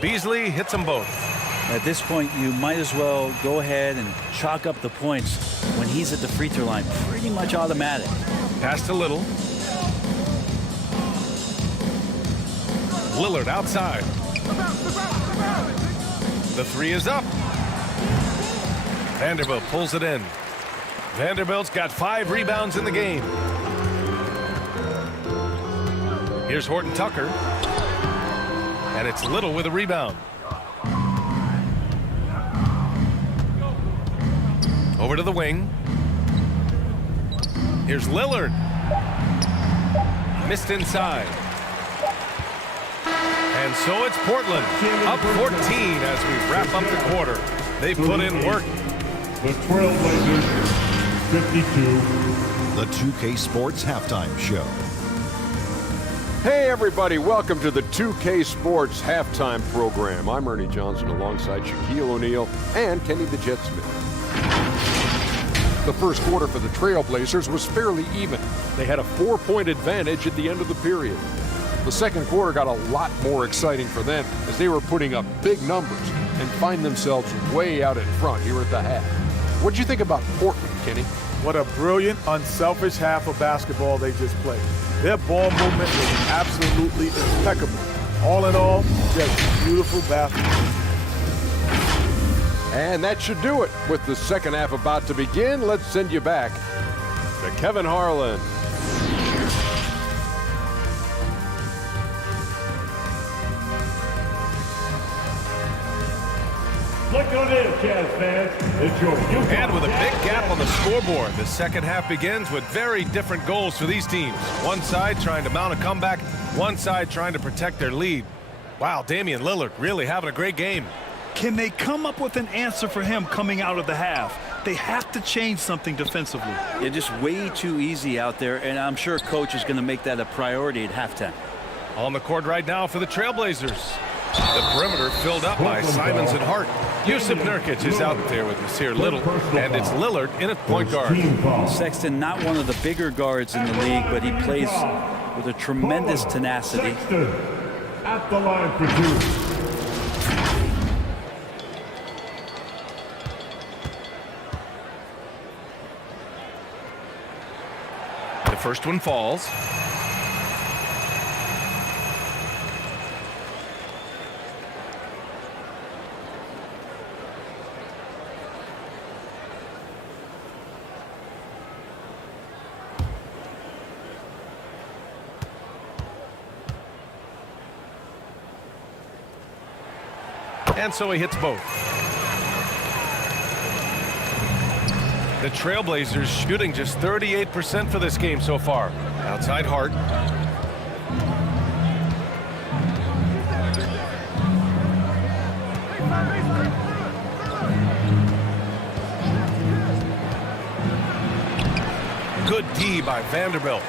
Beasley hits them both. At this point, you might as well go ahead and chalk up the points when he's at the free throw line. Pretty much automatic. Pass to Little. Lillard outside. The three is up. Vanderbilt pulls it in. Vanderbilt's got 5 rebounds in the game. Here's Horton Tucker. And it's Little with a rebound. Over to the wing. Here's Lillard. Missed inside. And so it's Portland up 14 as we wrap up the quarter. They put in work. The Trailblazers 52. The 2K Sports Halftime Show. Hey everybody, welcome to the 2K Sports Halftime Program. I'm Ernie Johnson alongside Shaquille O'Neal and Kenny the Jet Smith. The first quarter for the Trailblazers was fairly even. They had a 4-point advantage at the end of the period. The second quarter got a lot more exciting for them as they were putting up big numbers and find themselves way out in front here at the half. What'd you think about Portland, Kenny? What a brilliant, unselfish half of basketball they just played. Their ball movement was absolutely impeccable. All in all, just beautiful basketball. And that should do it. With the second half about to begin, let's send you back to Kevin Harlan. Look on in, Jazz fans. It's your Utah And with a big Jazz gap on the scoreboard, the second half begins with very different goals for these teams. One side trying to mount a comeback, one side trying to protect their lead. Wow, Damian Lillard really having a great game. Can they come up with an answer for him coming out of the half? They have to change something defensively. They're just way too easy out there, and I'm sure coach is going to make that a priority at halftime. On the court right now for the Trailblazers. The perimeter filled up by Simons and Hart. Yusuf Nurkic is out there with Nasir Little, and it's Lillard in at point guard. Sexton, not one of the bigger guards in the league, but he plays with a tremendous tenacity. Sexton at the line for 2. The first one falls. And so he hits both. The Trailblazers shooting just 38% for this game so far. Outside Hart. Good D by Vanderbilt.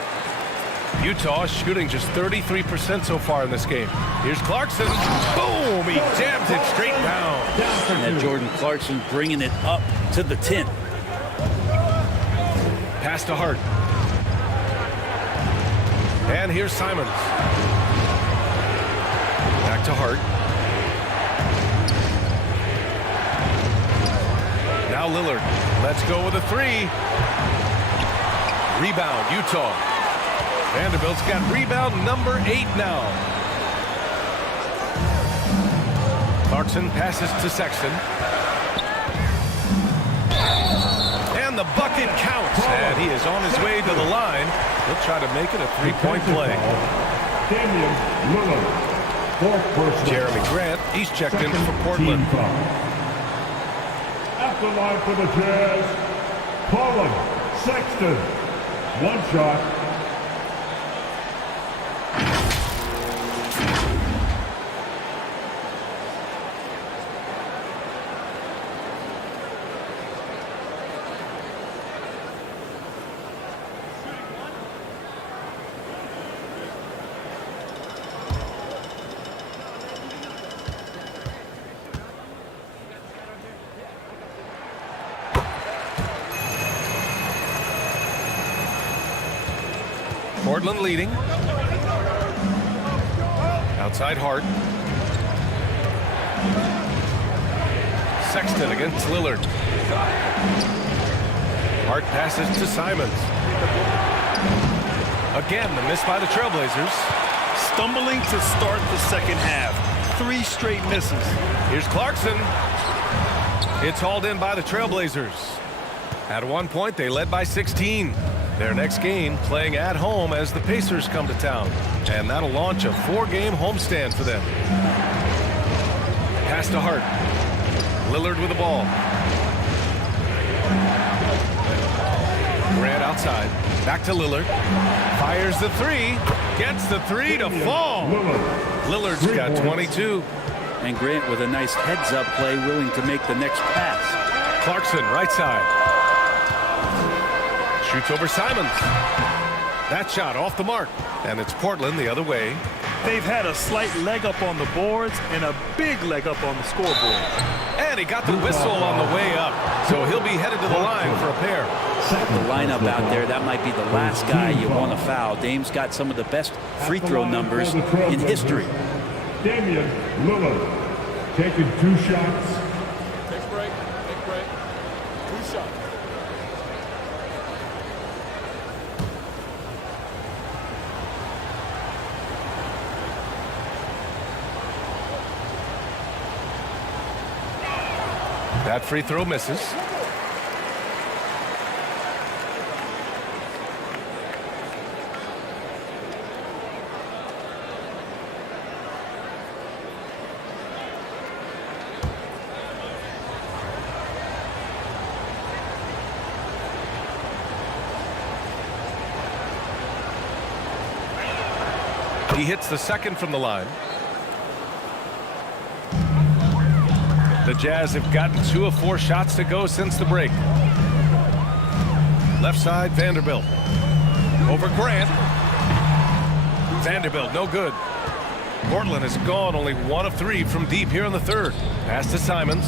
Utah shooting just 33% so far in this game. Here's Clarkson. Boom! He jams it straight down. And Jordan Clarkson bringing it up to the 10. Pass to Hart. And here's Simons. Back to Hart. Now Lillard. Let's go with a 3. Rebound, Utah. Vanderbilt's got rebound number 8 now. Clarkson passes to Sexton. And the bucket counts. And he is on his way to the line. He'll try to make it a 3-point play. Damian Lillard, 4th person. Jeremy Grant, he's checked in for Portland. At the line for the Jazz, Colin Sexton. 1 shot. Portland leading. Outside Hart. Sexton against Lillard. Hart passes to Simons. Again, the miss by the Trailblazers. Stumbling to start the second half. 3 straight misses. Here's Clarkson. It's hauled in by the Trailblazers. At one point, they led by 16. Their next game playing at home as the Pacers come to town. And that'll launch a 4-game homestand for them. Pass to Hart. Lillard with the ball. Grant outside. Back to Lillard. Fires the 3. Gets the 3 to fall. Lillard's got 22. And Grant with a nice heads-up play, willing to make the next pass. Clarkson, right side. Shoots over Simons. That shot off the mark. And it's Portland the other way. They've had a slight leg up on the boards and a big leg up on the scoreboard. And he got the whistle on the way up. So he'll be headed to the line for a pair. The lineup out there, that might be the last guy you want to foul. Dame's got some of the best free throw numbers in history. Damian Lillard taking 2 shots. Take a break. 2 shots. That free throw misses. He hits the second from the line. The Jazz have gotten 2 of 4 shots to go since the break. Left side, Vanderbilt. Over Grant. Vanderbilt, no good. Portland has gone only 1 of 3 from deep here in the third. Pass to Simons.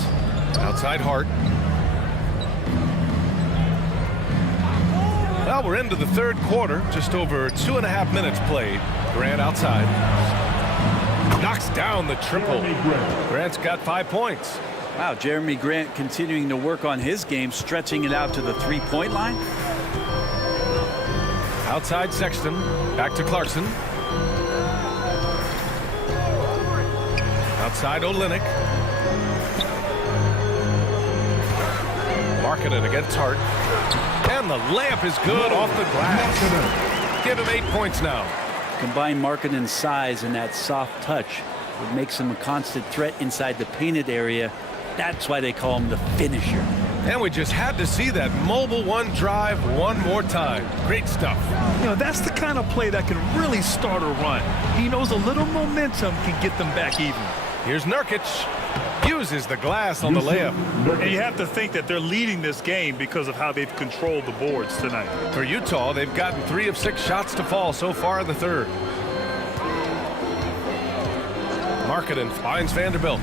Outside Hart. Well, we're into the third quarter. Just over 2.5 minutes played. Grant outside. Knocks down the triple. Grant's got 5 points. Wow, Jeremy Grant continuing to work on his game, stretching it out to the 3-point line. Outside Sexton. Back to Clarkson. Outside Olynyk. Markkanen against Hart. And the layup is good off the glass. Give him 8 points now. Combine Markkanen's size and that soft touch would make him a constant threat inside the painted area. That's why they call him the finisher. And we just had to see that mobile 1 drive one more time. Great stuff. You know, that's the kind of play that can really start a run. He knows a little momentum can get them back even. Here's Nurkic. Uses the glass on the layup. And you have to think that they're leading this game because of how they've controlled the boards tonight. For Utah, they've gotten 3 of 6 shots to fall so far in the third. Markkanen finds Vanderbilt.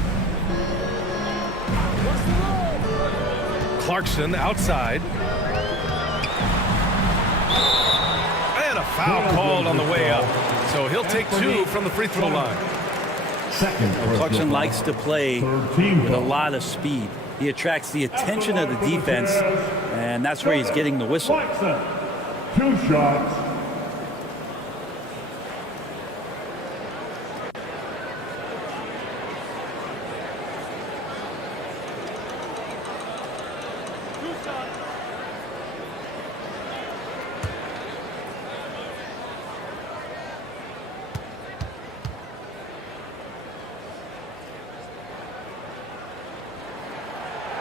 Clarkson outside. And a foul called on the way up. So he'll take 2 from the free throw line. Clarkson likes to play with a lot of speed. He attracts the attention of the defense, and that's where he's getting the whistle. 2 shots.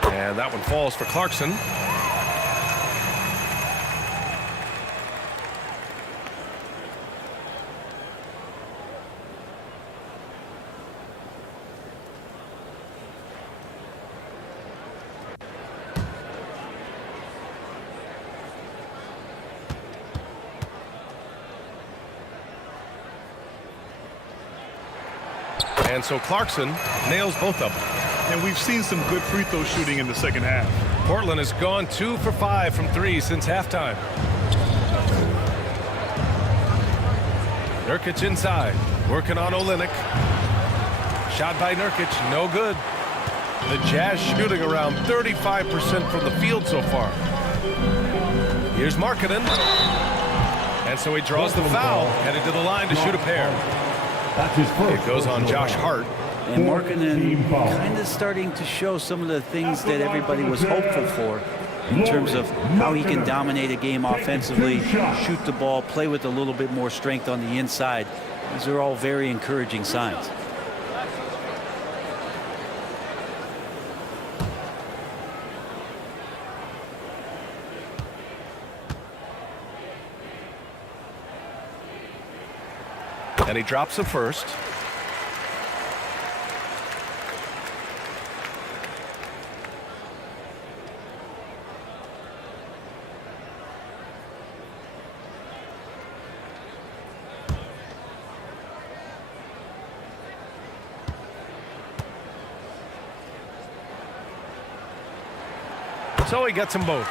And that one falls for Clarkson. And so Clarkson nails both of them. And we've seen some good free throw shooting in the second half. Portland has gone 2 for 5 from 3 since halftime. Nurkic inside, working on Olynyk. Shot by Nurkic, no good. The Jazz shooting around 35% from the field so far. Here's Markkanen. And so he draws the foul, headed to the line to shoot a pair. It goes on Josh Hart. And Markkanen kind of starting to show some of the things that everybody was hopeful for in terms of how he can dominate a game offensively, shoot the ball, play with a little bit more strength on the inside. These are all very encouraging signs. And he drops the first. So he gets them both.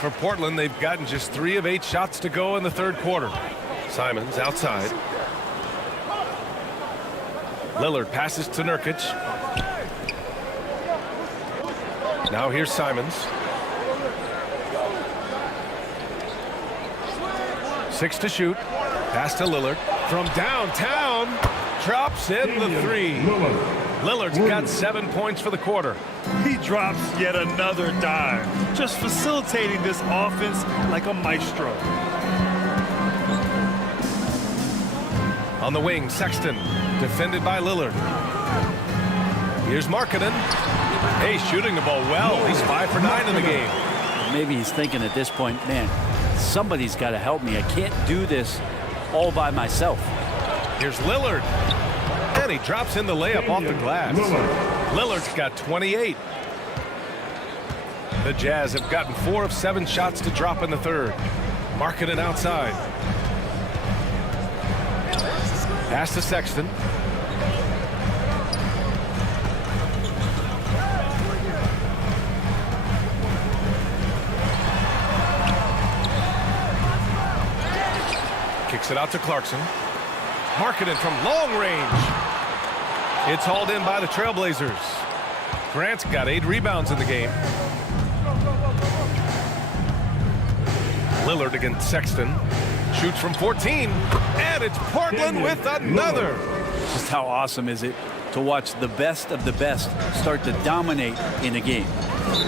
For Portland, they've gotten just 3 of 8 shots to go in the third quarter. Simons outside. Lillard passes to Nurkic. Now here's Simons. 6 to shoot. Pass to Lillard. From downtown. Drops in the 3. Lillard's got 7 points for the quarter. He drops yet another dime, just facilitating this offense like a maestro. On the wing, Sexton, defended by Lillard. Here's Markkanen. Hey, shooting the ball well. He's 5 for 9 in the game. Maybe he's thinking at this point, man, somebody's got to help me. I can't do this all by myself. Here's Lillard. And he drops in the layup off the glass. Lillard's got 28. The Jazz have gotten 4 of 7 shots to drop in the third. Markkanen outside. Pass to Sexton. Kicks it out to Clarkson. Markkanen from long range. It's hauled in by the Trailblazers. Grant's got 8 rebounds in the game. Lillard against Sexton. Shoots from 14. And it's Portland with another. Just how awesome is it to watch the best of the best start to dominate in a game.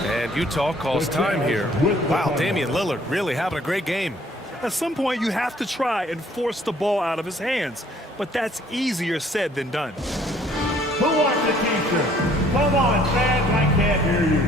And Utah calls time here. Wow, Damian Lillard really having a great game. At some point, you have to try and force the ball out of his hands, but that's easier said than done. Who wants a t-shirt? Come on, fans, I can't hear you.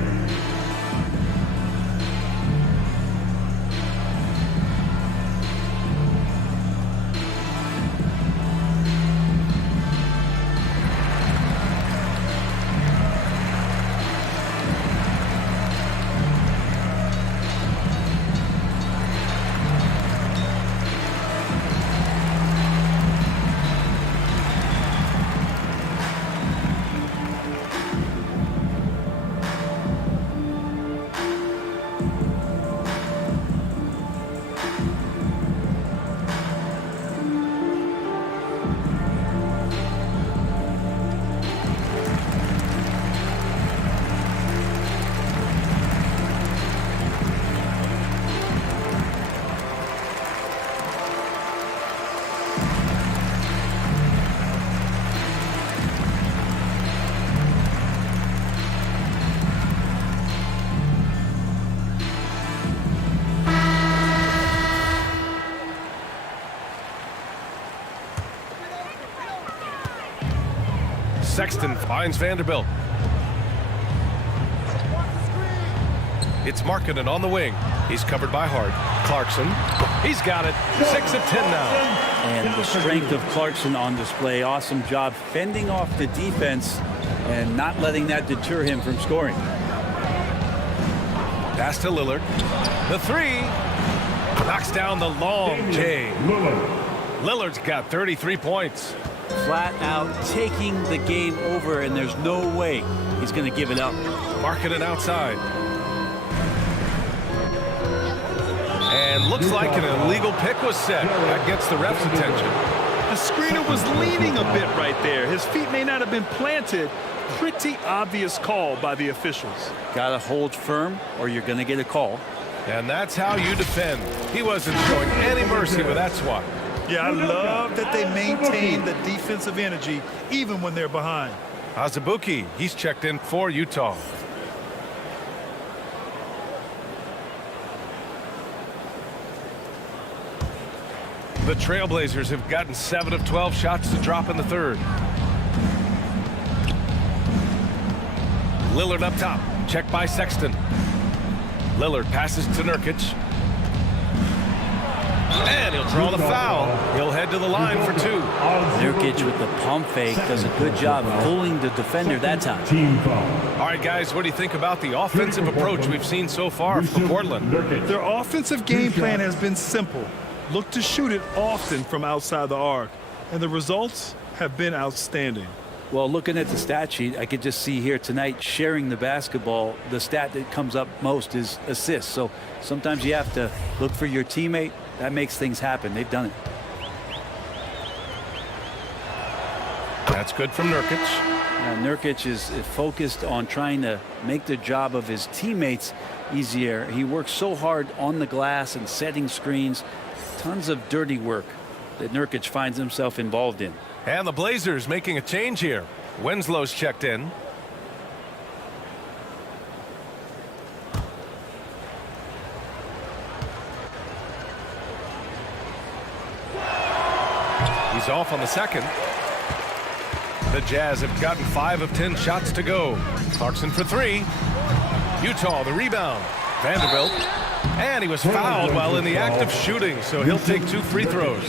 Sexton finds Vanderbilt. It's Markkanen on the wing. He's covered by Hart. Clarkson, he's got it. 6 of 10 now. And the strength of Clarkson on display. Awesome job fending off the defense and not letting that deter him from scoring. Pass to Lillard. The three. Knocks down the long J. Lillard's got 33 points. Flat out taking the game over, and there's no way he's going to give it up. Markkanen outside. And looks like an illegal pick was set. That gets the ref's attention. The screener was leaning a bit right there. His feet may not have been planted. Pretty obvious call by the officials. Got to hold firm or you're going to get a call. And that's how you defend. He wasn't showing any mercy with that swat. Yeah, I love that they maintain the defensive energy even when they're behind. Azubuike, he's checked in for Utah. The Trailblazers have gotten 7 of 12 shots to drop in the third. Lillard up top. Checked by Sexton. Lillard passes to Nurkic. And he'll draw the foul. He'll head to the line for 2. Nurkic with the pump fake does a good job of fooling the defender that time. All right, guys, what do you think about the offensive approach we've seen so far from Portland? Their offensive game plan has been simple. Look to shoot it often from outside the arc. And the results have been outstanding. Well, looking at the stat sheet, I could just see here tonight sharing the basketball. The stat that comes up most is assists. So sometimes you have to look for your teammate. That makes things happen. They've done it. That's good from Nurkic. Nurkic is focused on trying to make the job of his teammates easier. He works so hard on the glass and setting screens. Tons of dirty work that Nurkic finds himself involved in. And the Blazers making a change here. Winslow's checked in. He's off on the second. The Jazz have gotten 5 of 10 shots to go. Clarkson for 3. Utah the rebound. Vanderbilt. And he was fouled while in the act of shooting, so he'll take 2 free throws.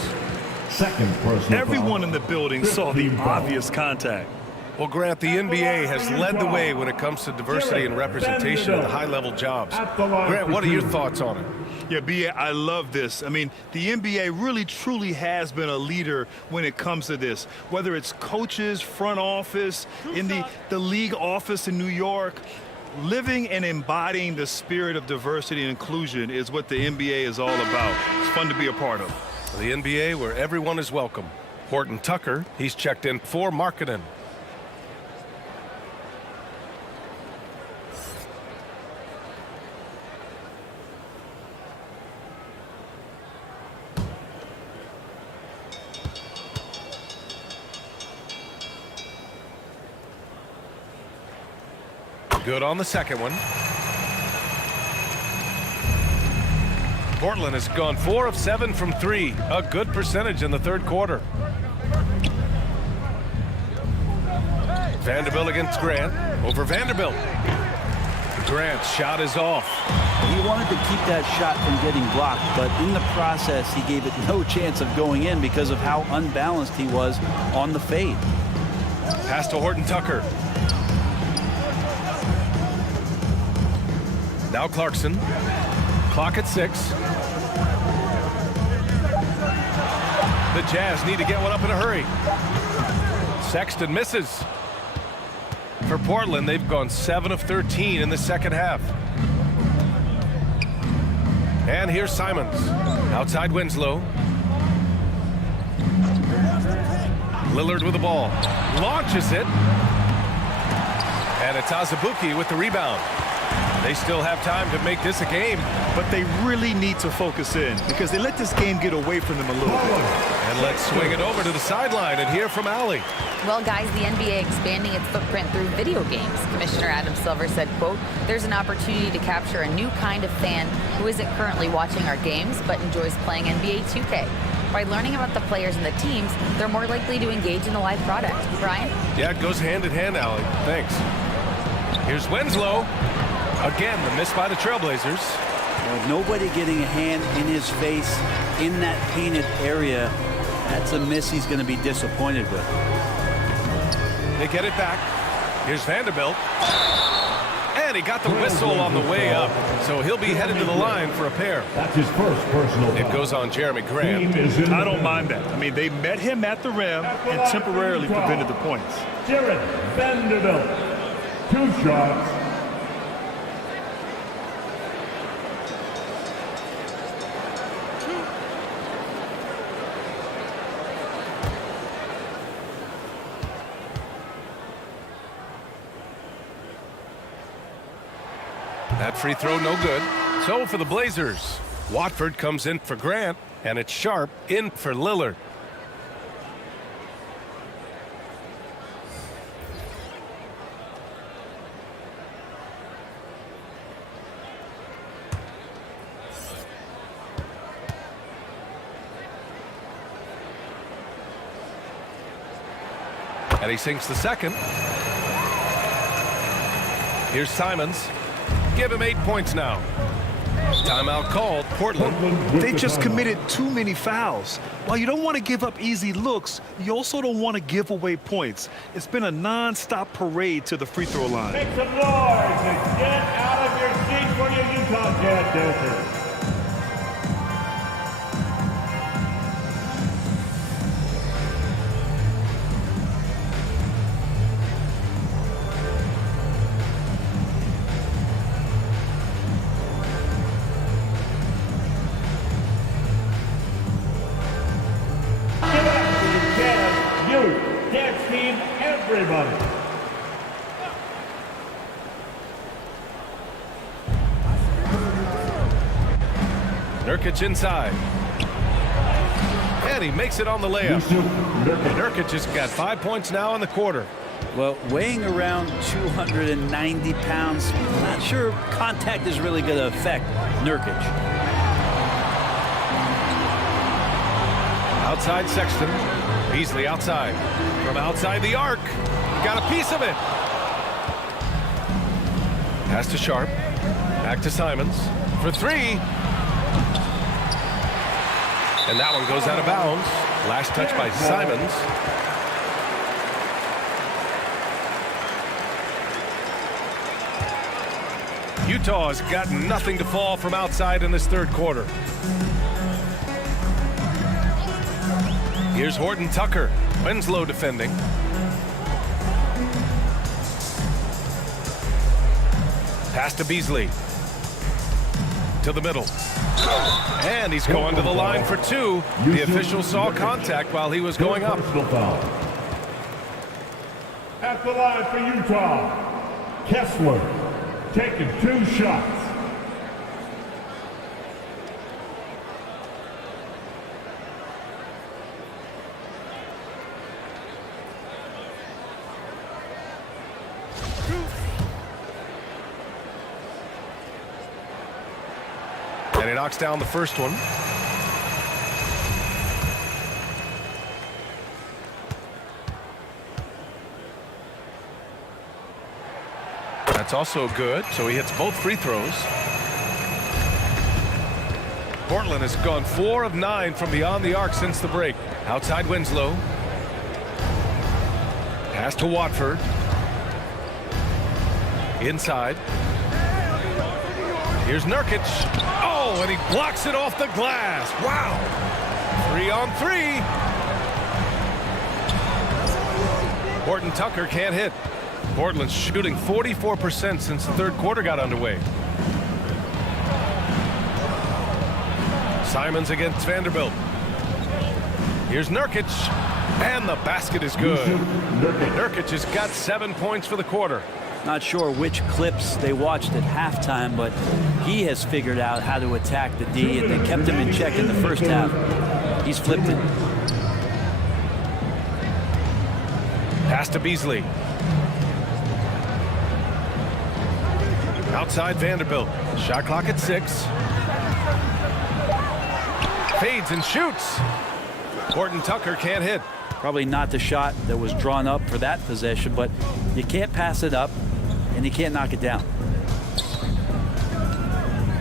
Everyone in the building saw the obvious contact. Well, Grant, the NBA has led the way when it comes to diversity and representation in the high-level jobs. Grant, what are your thoughts on it? Yeah, B.A., I love this. I mean, the NBA really, truly has been a leader when it comes to this. Whether it's coaches, front office, in the league office in New York, living and embodying the spirit of diversity and inclusion is what the NBA is all about. It's fun to be a part of. The NBA where everyone is welcome. Horton Tucker, he's checked in for Markkanen. Good on the second one. Portland has gone 4 of 7 from 3. A good percentage in the third quarter. Vanderbilt against Grant. Over Vanderbilt. Grant's shot is off. He wanted to keep that shot from getting blocked, but in the process, he gave it no chance of going in because of how unbalanced he was on the fade. Pass to Horton Tucker. Now Clarkson. Clock at 6. The Jazz need to get one up in a hurry. Sexton misses. For Portland, they've gone 7 of 13 in the second half. And here's Simons. Outside Winslow. Lillard with the ball. Launches it. And it's Azubuike with the rebound. They still have time to make this a game. But they really need to focus in because they let this game get away from them a little bit. And let's swing it over to the sideline and hear from Allie. Well, guys, the NBA expanding its footprint through video games. Commissioner Adam Silver said, quote, "There's an opportunity to capture a new kind of fan who isn't currently watching our games but enjoys playing NBA 2K. By learning about the players and the teams, they're more likely to engage in the live product. Brian? Yeah, it goes hand in hand, Allie. Thanks. Here's Winslow. Again, the miss by the Trailblazers. Well, nobody getting a hand in his face in that painted area. That's a miss he's going to be disappointed with. They get it back. Here's Vanderbilt. And he got the whistle on the way up. So he'll be headed to the line for a pair. That's his first personal foul. It goes on Jeremy Grant. I don't mind that. I mean, they met him at the rim and temporarily prevented the points. Jared Vanderbilt. 2 shots. That free throw no good. So for the Blazers, Watford comes in for Grant, and it's Sharp in for Lillard. And he sinks the second. Here's Simons. Give him 8 points now. Timeout called. Portland. They just committed too many fouls. While you don't want to give up easy looks, you also don't want to give away points. It's been a non-stop parade to the free throw line. Make some noise and get out of your seat for your Utah Jazz dancers. Dance team, everybody. Nurkic inside. And he makes it on the layup. Nurkic has got 5 points now in the quarter. Well, weighing around 290 pounds, not sure contact is really going to affect Nurkic. Outside Sexton. Beasley outside. From outside the arc. Got a piece of it. Pass to Sharp. Back to Simons. For 3. And that one goes out of bounds. Last touch by Simons. Utah has got nothing to fall from outside in this third quarter. Here's Horton Tucker. Winslow defending. Pass to Beasley. To the middle. And he's going to the line for 2. The official saw contact while he was going up. At the line for Utah, Kessler taking 2 shots. And he knocks down the first one. That's also good, so he hits both free throws. Portland has gone 4 of 9 from beyond the arc since the break. Outside Winslow. Pass to Watford. Inside. Here's Nurkic. Oh, and he blocks it off the glass. Wow. 3 on 3. Horton Tucker can't hit. Portland's shooting 44% since the third quarter got underway. Simons against Vanderbilt. Here's Nurkic. And the basket is good. Nurkic has got 7 points for the quarter. Not sure which clips they watched at halftime, but he has figured out how to attack the D, and they kept him in check in the first half. He's flipped it. Pass to Beasley. Outside Vanderbilt. Shot clock at 6. Fades and shoots. Horton Tucker can't hit. Probably not the shot that was drawn up for that possession, but you can't pass it up and you can't knock it down.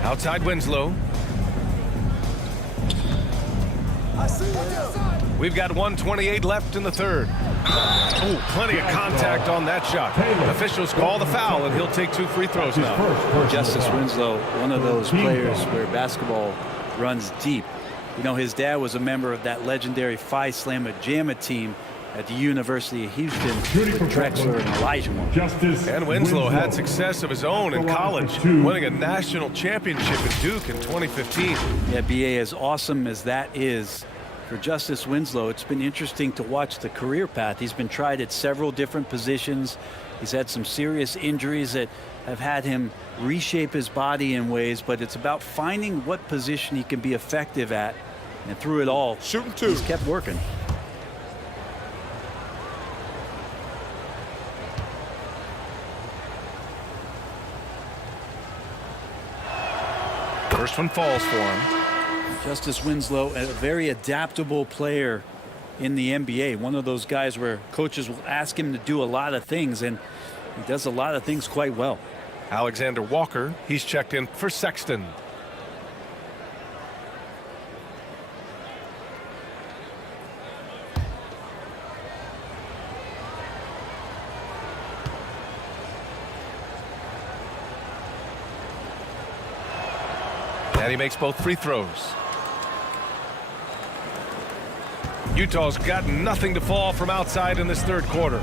Outside Winslow. We've got 1:28 left in the third. Oh, plenty of contact on that shot. Officials call the foul, and he'll take 2 free throws now. Justice Winslow, one of those players where basketball runs deep. You know, his dad was a member of that legendary Phi Slamma Jamma team at the University of Houston with Drexler and Elijah Moore. And Winslow had success of his own in college, winning a national championship at Duke in 2015. Yeah, BA, as awesome as that is for Justice Winslow, it's been interesting to watch the career path. He's been tried at several different positions. He's had some serious injuries that have had him reshape his body in ways, but it's about finding what position he can be effective at. And through it all, shooting 2. He's kept working. First one falls for him. Justice Winslow, a very adaptable player in the NBA. One of those guys where coaches will ask him to do a lot of things, and he does a lot of things quite well. Alexander Walker, he's checked in for Sexton. And he makes both free throws. Utah's got nothing to fall from outside in this third quarter.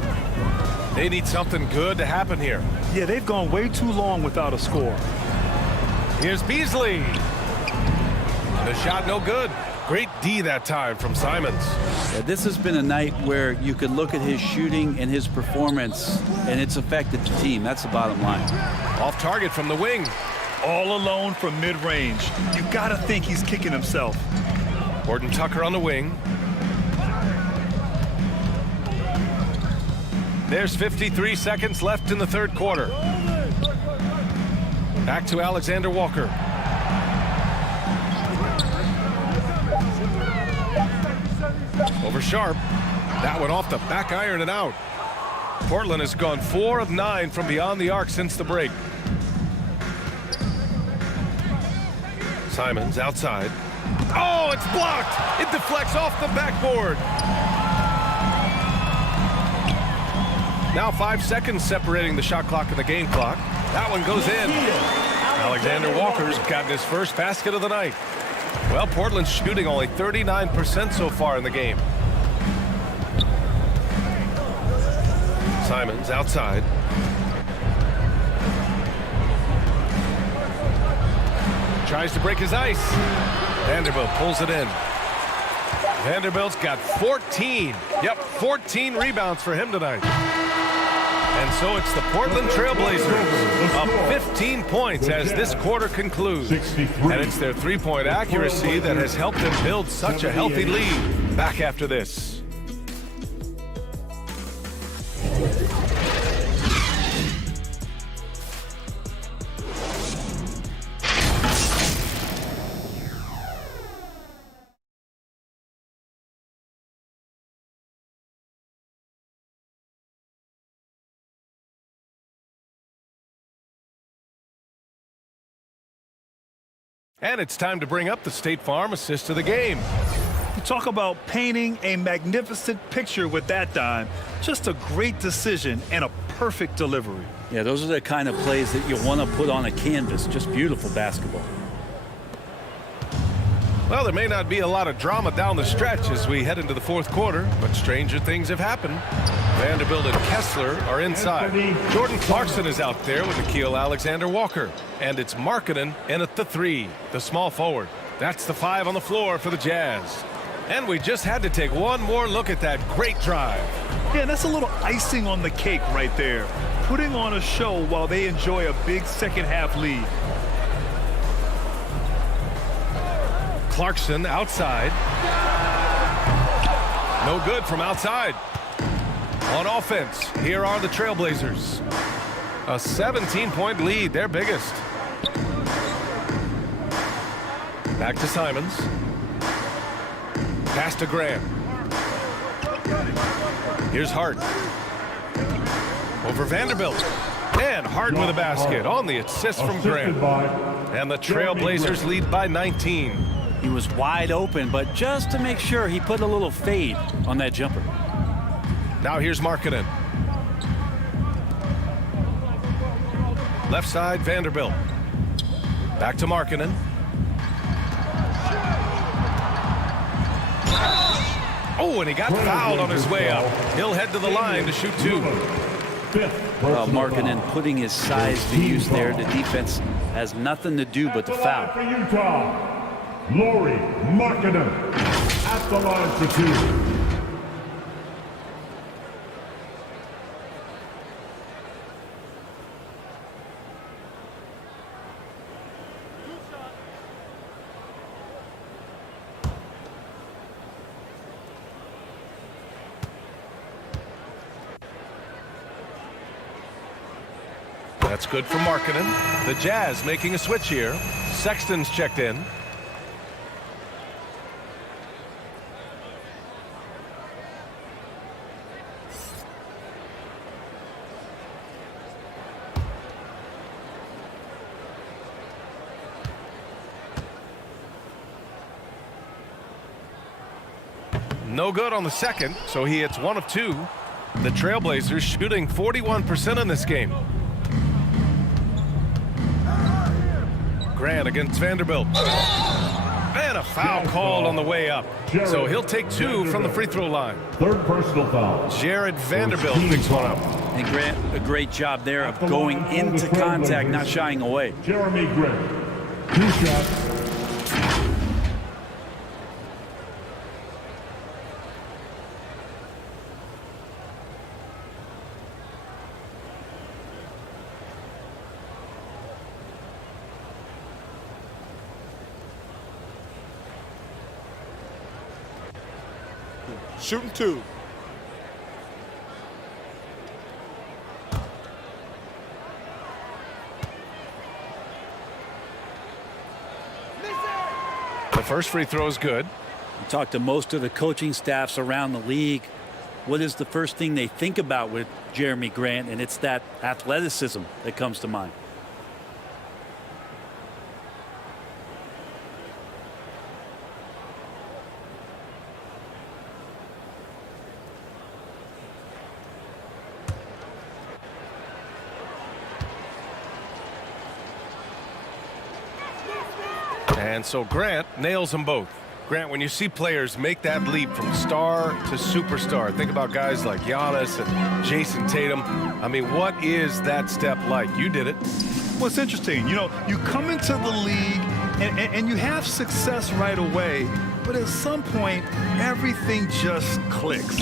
They need something good to happen here. Yeah, they've gone way too long without a score. Here's Beasley. The shot no good. Great D that time from Simons. Yeah, this has been a night where you could look at his shooting and his performance, and it's affected the team. That's the bottom line. Off target from the wing. All alone from mid-range. You gotta think he's kicking himself. Horton Tucker on the wing. There's 53 seconds left in the third quarter. Back to Alexander Walker. Over Sharp. That one off the back iron and out. Portland has gone 4 of 9 from beyond the arc since the break. Simons outside. Oh, it's blocked. It deflects off the backboard. Now 5 seconds separating the shot clock and the game clock. That one goes in. Alexander Walker's gotten his first basket of the night. Well, Portland's shooting only 39% so far in the game. Simons outside. Tries to break his ice. Vanderbilt pulls it in. Vanderbilt's got 14. Yep, 14 rebounds for him tonight. And so it's the Portland Trailblazers up 15 points as this quarter concludes. And it's their three-point accuracy that has helped them build such a healthy lead. Back after this. And it's time to bring up the State Farm assist of the game. You talk about painting a magnificent picture with that dime. Just a great decision and a perfect delivery. Yeah, those are the kind of plays that you want to put on a canvas. Just beautiful basketball. Well, there may not be a lot of drama down the stretch as we head into the fourth quarter, but stranger things have happened. Vanderbilt and Kessler are inside. Jordan Clarkson is out there with Nickeil Alexander-Walker. And it's Markkanen in at the 3, the small forward. That's the 5 on the floor for the Jazz. And we just had to take one more look at that great drive. Yeah, that's a little icing on the cake right there. Putting on a show while they enjoy a big second half lead. Clarkson outside. No good from outside. On offense, here are the Trailblazers. A 17-point lead, their biggest. Back to Simons. Pass to Grant. Here's Hart. Over Vanderbilt. And Hart with a basket on the assist from Grant. And the Trailblazers lead by 19. He was wide open, but just to make sure, he put a little fade on that jumper. Now here's Markkanen. Left side, Vanderbilt. Back to Markkanen. Oh, and he got fouled on his way up. He'll head to the line to shoot 2. Well, Markkanen putting his size to use there. The defense has nothing to do but to foul. For Utah, Lauri Markkanen at the line for 2. That's good for Markkanen. The Jazz making a switch here. Sexton's checked in. No good on the second, so he hits 1 of 2. The Trailblazers shooting 41% in this game. Grant against Vanderbilt. And a foul called on the way up. So he'll take 2 from the free throw line. Third personal foul. Jared Vanderbilt picks one up. And Grant, a great job there of going into contact, not shying away. Jeremy Grant, 2 shots. Shooting 2. The first free throw is good. You talk to most of the coaching staffs around the league. What is the first thing they think about with Jeremy Grant? And it's that athleticism that comes to mind. And so Grant nails them both. Grant, when you see players make that leap from star to superstar, think about guys like Giannis and Jason Tatum. I mean, what is that step like? You did it. Well, it's interesting. You know, you come into the league and you have success right away, but at some point, everything just clicks.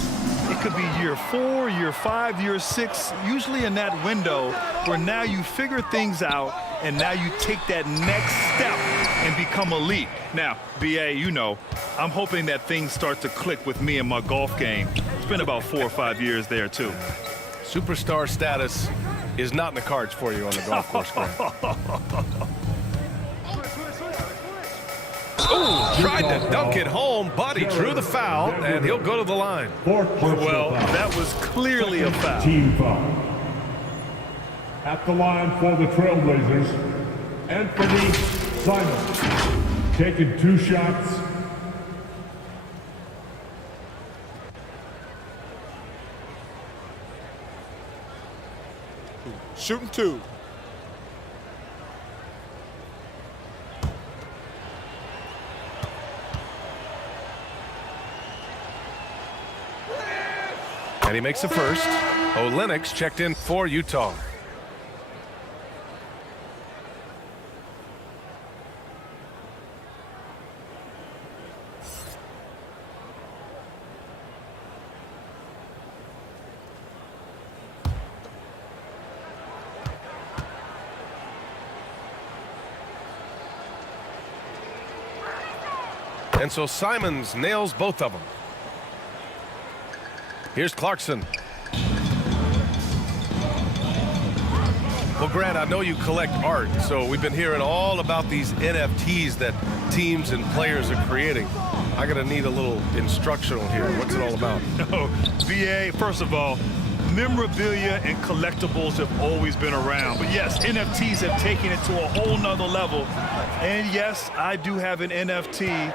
It could be year 4, year 5, year 6, usually in that window where now you figure things out and now you take that next step and become elite. Now, BA, you know, I'm hoping that things start to click with me in my golf game. It's been about 4 or 5 years there, too. Superstar status is not in the cards for you on the golf course, Grant. Oh, tried to dunk it home, but he drew the foul, and he'll go to the line. Well, that was clearly a foul. Team foul. At the line for the Trailblazers, Anthony Simon, taking 2 shots. Shooting 2. And he makes the first. Olenek's checked in for Utah. And so Simons nails both of them. Here's Clarkson. Well, Grant, I know you collect art, so we've been hearing all about these NFTs that teams and players are creating. I gotta need a little instructional here. What's it all about? Oh, BA, first of all, memorabilia and collectibles have always been around. But yes, NFTs have taken it to a whole nother level. And yes, I do have an NFT.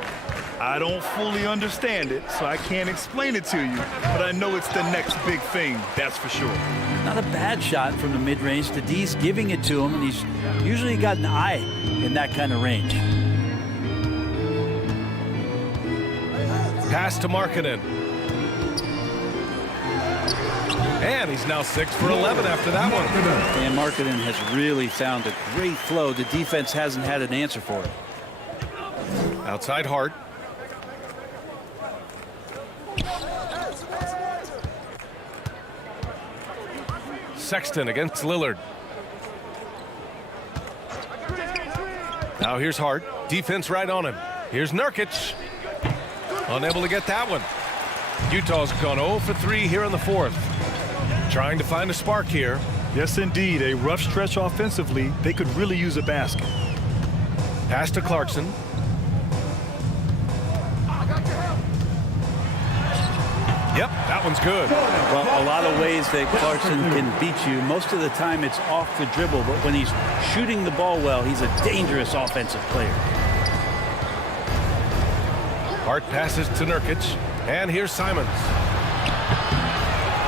I don't fully understand it, so I can't explain it to you. But I know it's the next big thing, that's for sure. Not a bad shot from the mid-range. Tadis giving it to him, and he's usually got an eye in that kind of range. Pass to Markkanen. And he's now 6 for 11 after that one. And Markkanen has really found a great flow. The defense hasn't had an answer for it. Outside Hart. Sexton against Lillard. Now here's Hart. Defense right on him. Here's Nurkic. Unable to get that one. Utah's gone 0 for 3 here in the fourth. Trying to find a spark here. Yes, indeed. A rough stretch offensively. They could really use a basket. Pass to Clarkson. Yep, that one's good. Well, a lot of ways that Clarkson can beat you. Most of the time it's off the dribble, but when he's shooting the ball well, he's a dangerous offensive player. Hart passes to Nurkic, and here's Simons.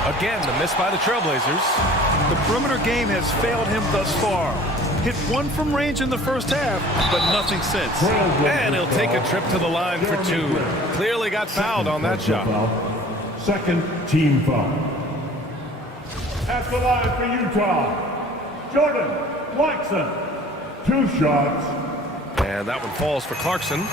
Again, the miss by the Trailblazers. The perimeter game has failed him thus far. Hit one from range in the first half, but nothing since. And he'll take a trip to the line for 2. Clearly got fouled on that shot. Second team foul. At the line for Utah, Jordan Clarkson. 2 shots. And that one falls for Clarkson.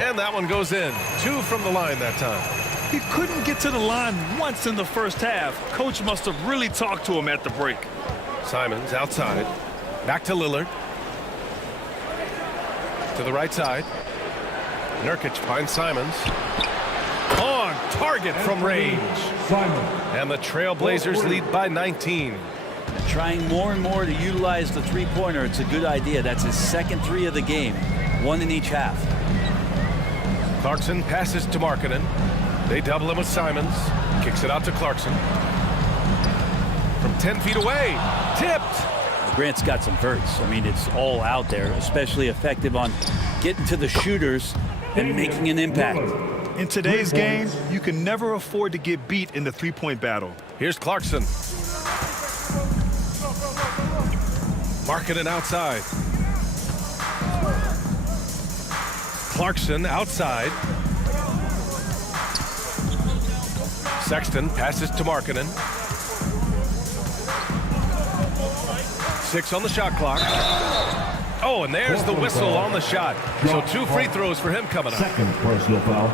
And that one goes in. 2 from the line that time. He couldn't get to the line once in the first half. Coach must have really talked to him at the break. Simons outside. Back to Lillard. To the right side. Nurkic finds Simons. On target from range. And the Trailblazers lead by 19. Trying more and more to utilize the three-pointer. It's a good idea. That's his second 3 of the game. 1 in each half. Clarkson passes to Markkanen. They double him with Simons. Kicks it out to Clarkson. From 10 feet away. Tipped. Grant's got some verts. I mean, it's all out there, especially effective on getting to the shooters and making an impact. In today's game, you can never afford to get beat in the three-point battle. Here's Clarkson. Markkanen outside. Clarkson outside. Sexton passes to Markkanen. 6 on the shot clock. Oh, and there's the whistle on the shot. So 2 free throws for him coming up. Second personal foul.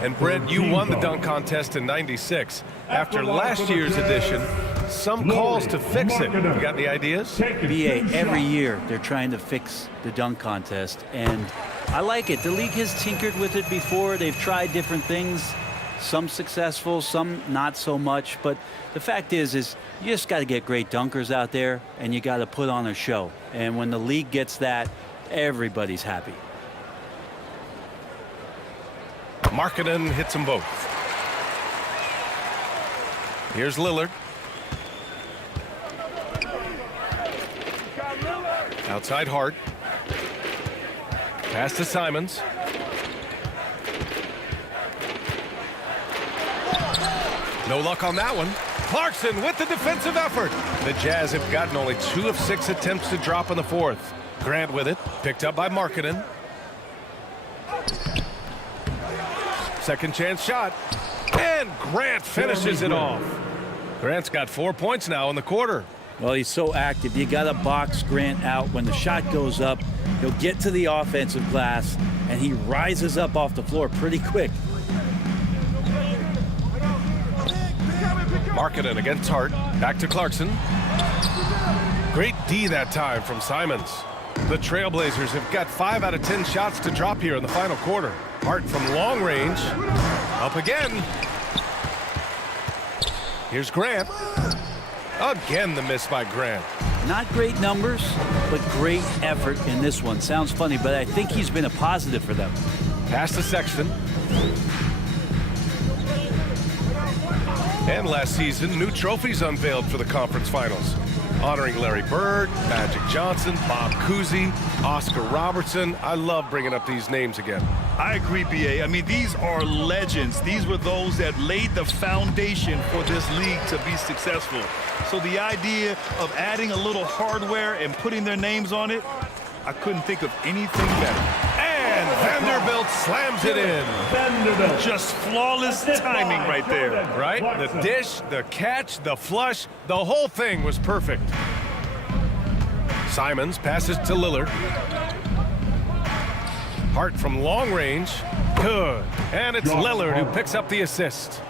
And Brent, you won the dunk contest in '96. After last year's edition, some calls to fix it. You got any ideas? BA, every year they're trying to fix the dunk contest, and I like it. The league has tinkered with it before. They've tried different things, some successful, some not so much. But the fact is you just got to get great dunkers out there, and you got to put on a show. And when the league gets that, everybody's happy. Markkanen hits them both. Here's Lillard. Outside Hart. Pass to Simons. No luck on that one. Clarkson with the defensive effort. The Jazz have gotten only 2 of 6 attempts to drop in the fourth. Grant with it. Picked up by Markkanen. Second chance shot. And Grant finishes it off. Grant's got 4 points now in the quarter. Well, he's so active. You got to box Grant out. When the shot goes up, he'll get to the offensive glass, and he rises up off the floor pretty quick. Markkanen against Hart. Back to Clarkson. Great D that time from Simons. The Trailblazers have got 5 out of 10 shots to drop here in the final quarter. Hart from long range. Up again. Here's Grant. Again, the miss by Grant. Not great numbers, but great effort in this one. Sounds funny, but I think he's been a positive for them. Pass to Sexton. And last season, new trophies unveiled for the conference finals, honoring Larry Bird, Magic Johnson, Bob Cousy, Oscar Robertson. I love bringing up these names again. I agree, B.A. I mean, these are legends. These were those that laid the foundation for this league to be successful. So the idea of adding a little hardware and putting their names on it, I couldn't think of anything better. And Vanderbilt slams it in. Vanderbilt. Just flawless timing right there. Right? The dish, the catch, the flush, the whole thing was perfect. Simons passes to Lillard. Hart from long range. Good. And it's Lillard who picks up the assist.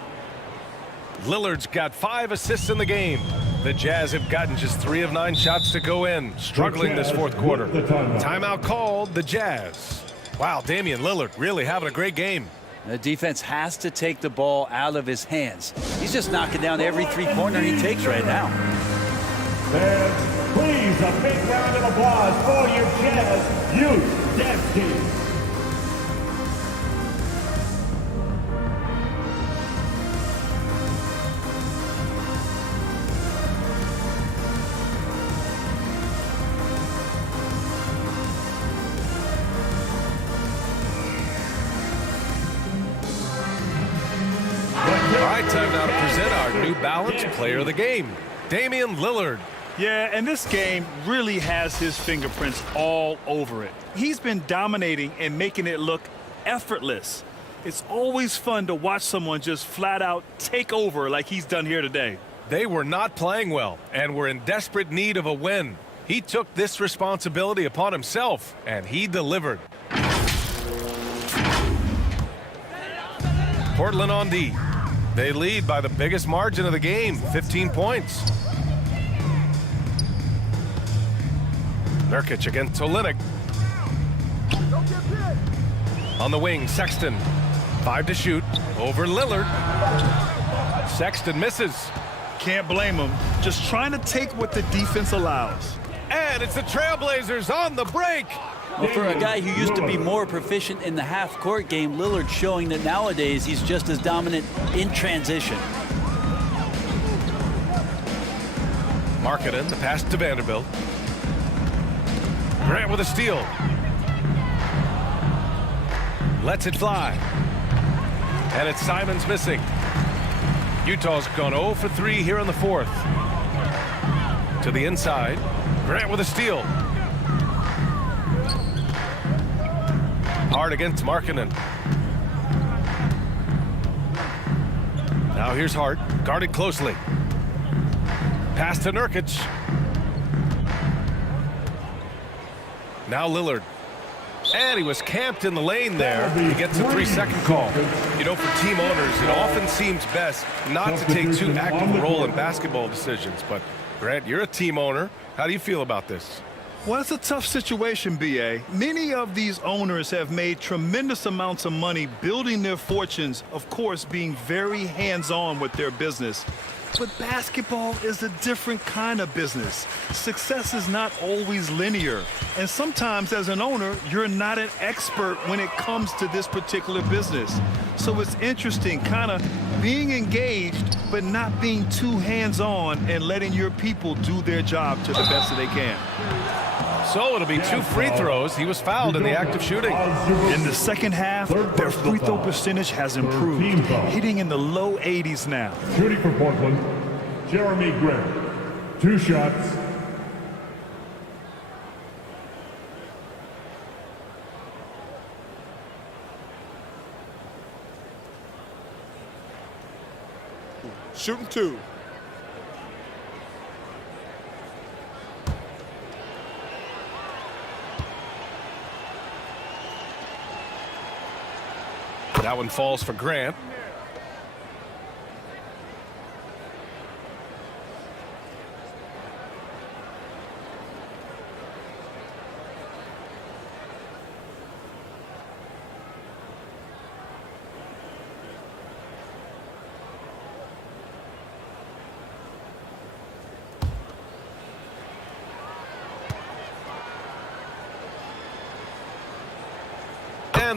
Lillard's got 5 assists in the game. The Jazz have gotten just 3 of 9 shots to go in, struggling this fourth quarter. Timeout called, the Jazz. Wow, Damian Lillard really having a great game. The defense has to take the ball out of his hands. He's just knocking down every three-pointer he takes right now. Fans, please, a big round of applause for your Jazz Youth Dance Team. All right, time now to present our New Balance Player of the Game, Damian Lillard. Yeah, and this game really has his fingerprints all over it. He's been dominating and making it look effortless. It's always fun to watch someone just flat out take over like he's done here today. They were not playing well and were in desperate need of a win. He took this responsibility upon himself, and he delivered. Portland on D. They lead by the biggest margin of the game, 15 points. Nurkic against Olynyk. On the wing, Sexton. 5 to shoot. Over Lillard. Sexton misses. Can't blame him. Just trying to take what the defense allows. And it's the Trailblazers on the break. Well, for a guy who used to be more proficient in the half-court game, Lillard's showing that nowadays he's just as dominant in transition. Markkanen, the pass to Vanderbilt. Grant with a steal. Lets it fly. And it's Simons missing. Utah's gone 0 for 3 here in the fourth. To the inside. Grant with a steal. Hard against Markkanen. Now here's Hart, guarded closely. Pass to Nurkic. Now Lillard. And he was camped in the lane there. He gets a 3-second call. You know, for team owners, it often seems best not to take too active a role in basketball decisions. But, Grant, you're a team owner. How do you feel about this? Well, it's a tough situation, B.A. Many of these owners have made tremendous amounts of money building their fortunes, of course, being very hands-on with their business. But basketball is a different kind of business. Success is not always linear. And sometimes as an owner, you're not an expert when it comes to this particular business. So it's interesting kind of being engaged, but not being too hands-on and letting your people do their job to the best that they can. So it'll be 2 free throws. He was fouled in the act of shooting. In the second half, their free throw percentage has improved, hitting in the low 80s now. Shooting for Portland, Jeremy Grant. 2 shots. Shooting 2. That one falls for Grant.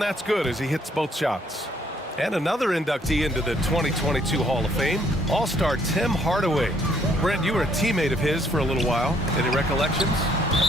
And that's good as he hits both shots. And another inductee into the 2022 Hall of Fame, All-Star Tim Hardaway. Brent, you were a teammate of his for a little while. Any recollections?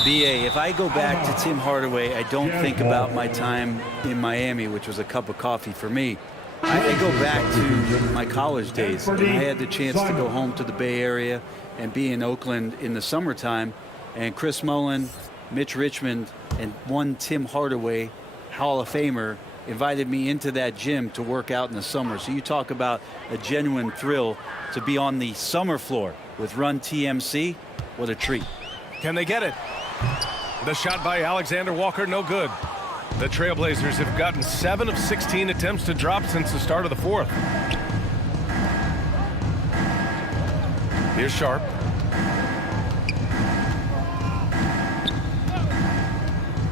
BA, if I go back to Tim Hardaway, I don't think about my time in Miami, which was a cup of coffee for me. I go back to my college days, and I had the chance to go home to the Bay Area and be in Oakland in the summertime. And Chris Mullin, Mitch Richmond, and one Tim Hardaway, Hall of Famer, invited me into that gym to work out in the summer. So you talk about a genuine thrill to be on the summer floor with Run TMC. What a treat. Can they get it? The shot by Alexander Walker, no good. The Trailblazers have gotten 7 of 16 attempts to drop since the start of the fourth. Here's Sharp.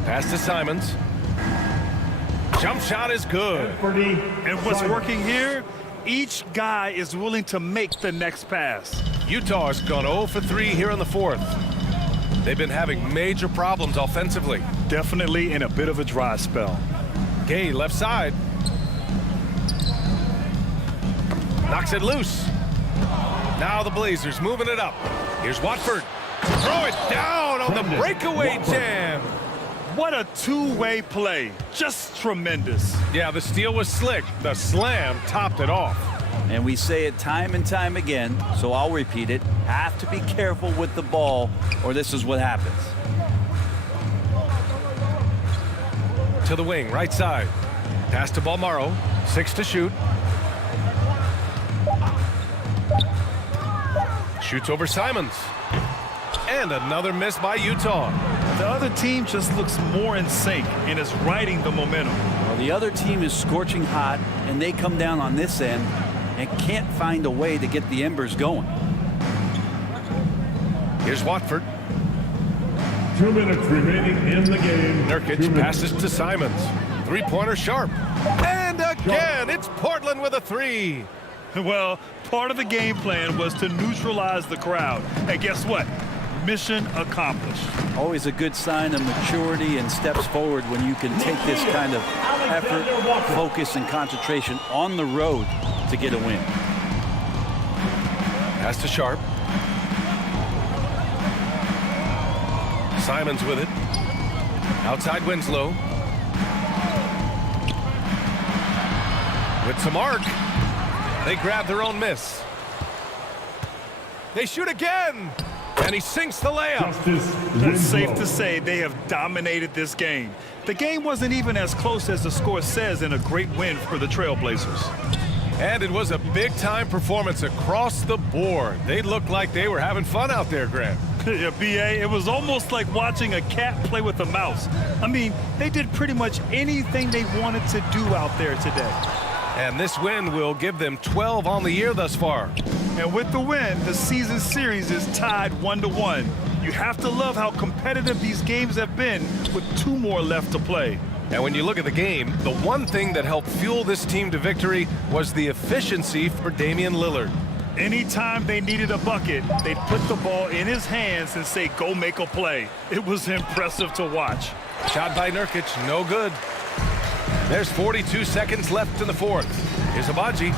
Pass to Simons. Jump shot is good. And what's working here, each guy is willing to make the next pass. Utah has gone 0 for 3 here in the fourth. They've been having major problems offensively. Definitely in a bit of a dry spell. Gay left side. Knocks it loose. Now the Blazers moving it up. Here's Watford. Throw it down on the breakaway jam. What a two-way play. Just tremendous. Yeah, the steal was slick. The slam topped it off. And we say it time and time again, so I'll repeat it. Have to be careful with the ball, or this is what happens. To the wing, right side. Pass to Balmaro. 6 to shoot. Shoots over Simons. And another miss by Utah. The other team just looks more in sync and is riding the momentum. Well, the other team is scorching hot, and they come down on this end and can't find a way to get the embers going. Here's Watford. 2 minutes remaining in the game. Nurkic passes to Simons. Three-pointer Sharp. And again, it's Portland with a 3. Well, part of the game plan was to neutralize the crowd. And guess what? Mission accomplished. Always a good sign of maturity and steps forward when you can take this kind of effort, focus, and concentration on the road to get a win. Pass to Sharp. Simons with it. Outside Winslow. With some arc. They grab their own miss. They shoot again. And he sinks the layup. It's safe to say they have dominated this game. The game wasn't even as close as the score says in a great win for the Trailblazers. And it was a big-time performance across the board. They looked like they were having fun out there, Grant. Yeah, BA, it was almost like watching a cat play with a mouse. I mean, they did pretty much anything they wanted to do out there today. And this win will give them 12 on the year thus far. And with the win, the season series is tied 1-1. You have to love how competitive these games have been with 2 more left to play. And when you look at the game, the one thing that helped fuel this team to victory was the efficiency for Damian Lillard. Anytime they needed a bucket, they'd put the ball in his hands and say, go make a play. It was impressive to watch. Shot by Nurkic, no good. There's 42 seconds left in the fourth. Here's Abaji.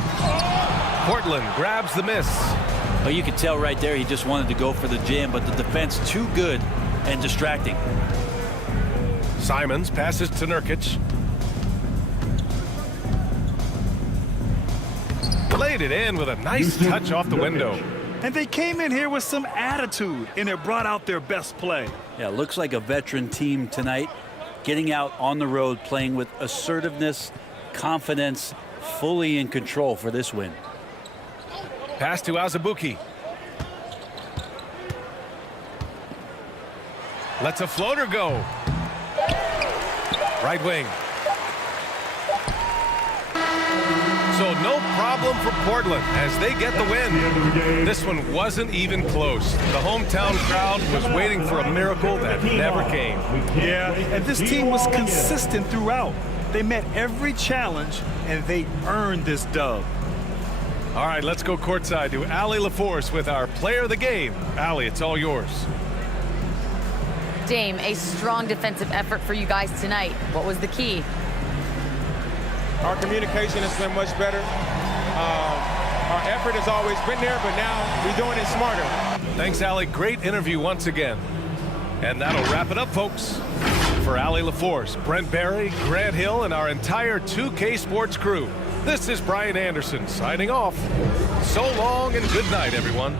Portland grabs the miss. Well, you could tell right there he just wanted to go for the jam, but the defense too good and distracting. Simons passes to Nurkic. Laid it in with a nice touch off the window. And they came in here with some attitude, and it brought out their best play. Yeah, looks like a veteran team tonight, getting out on the road, playing with assertiveness, confidence, fully in control for this win. Pass to Azubuike. Lets a floater go. Right wing. So no problem for Portland as they get the win. This one wasn't even close. The hometown crowd was waiting for a miracle that never came. Yeah, and this team was consistent throughout. They met every challenge, and they earned this dub. All right, let's go courtside to Allie LaForce with our player of the game. Allie, it's all yours. Dame, a strong defensive effort for you guys tonight. What was the key? Our communication has been much better. Our effort has always been there, but now we're doing it smarter. Thanks, Allie. Great interview once again. And that'll wrap it up, folks. For Allie LaForce, Brent Barry, Grant Hill, and our entire 2K Sports crew, this is Brian Anderson signing off. So long and good night, everyone.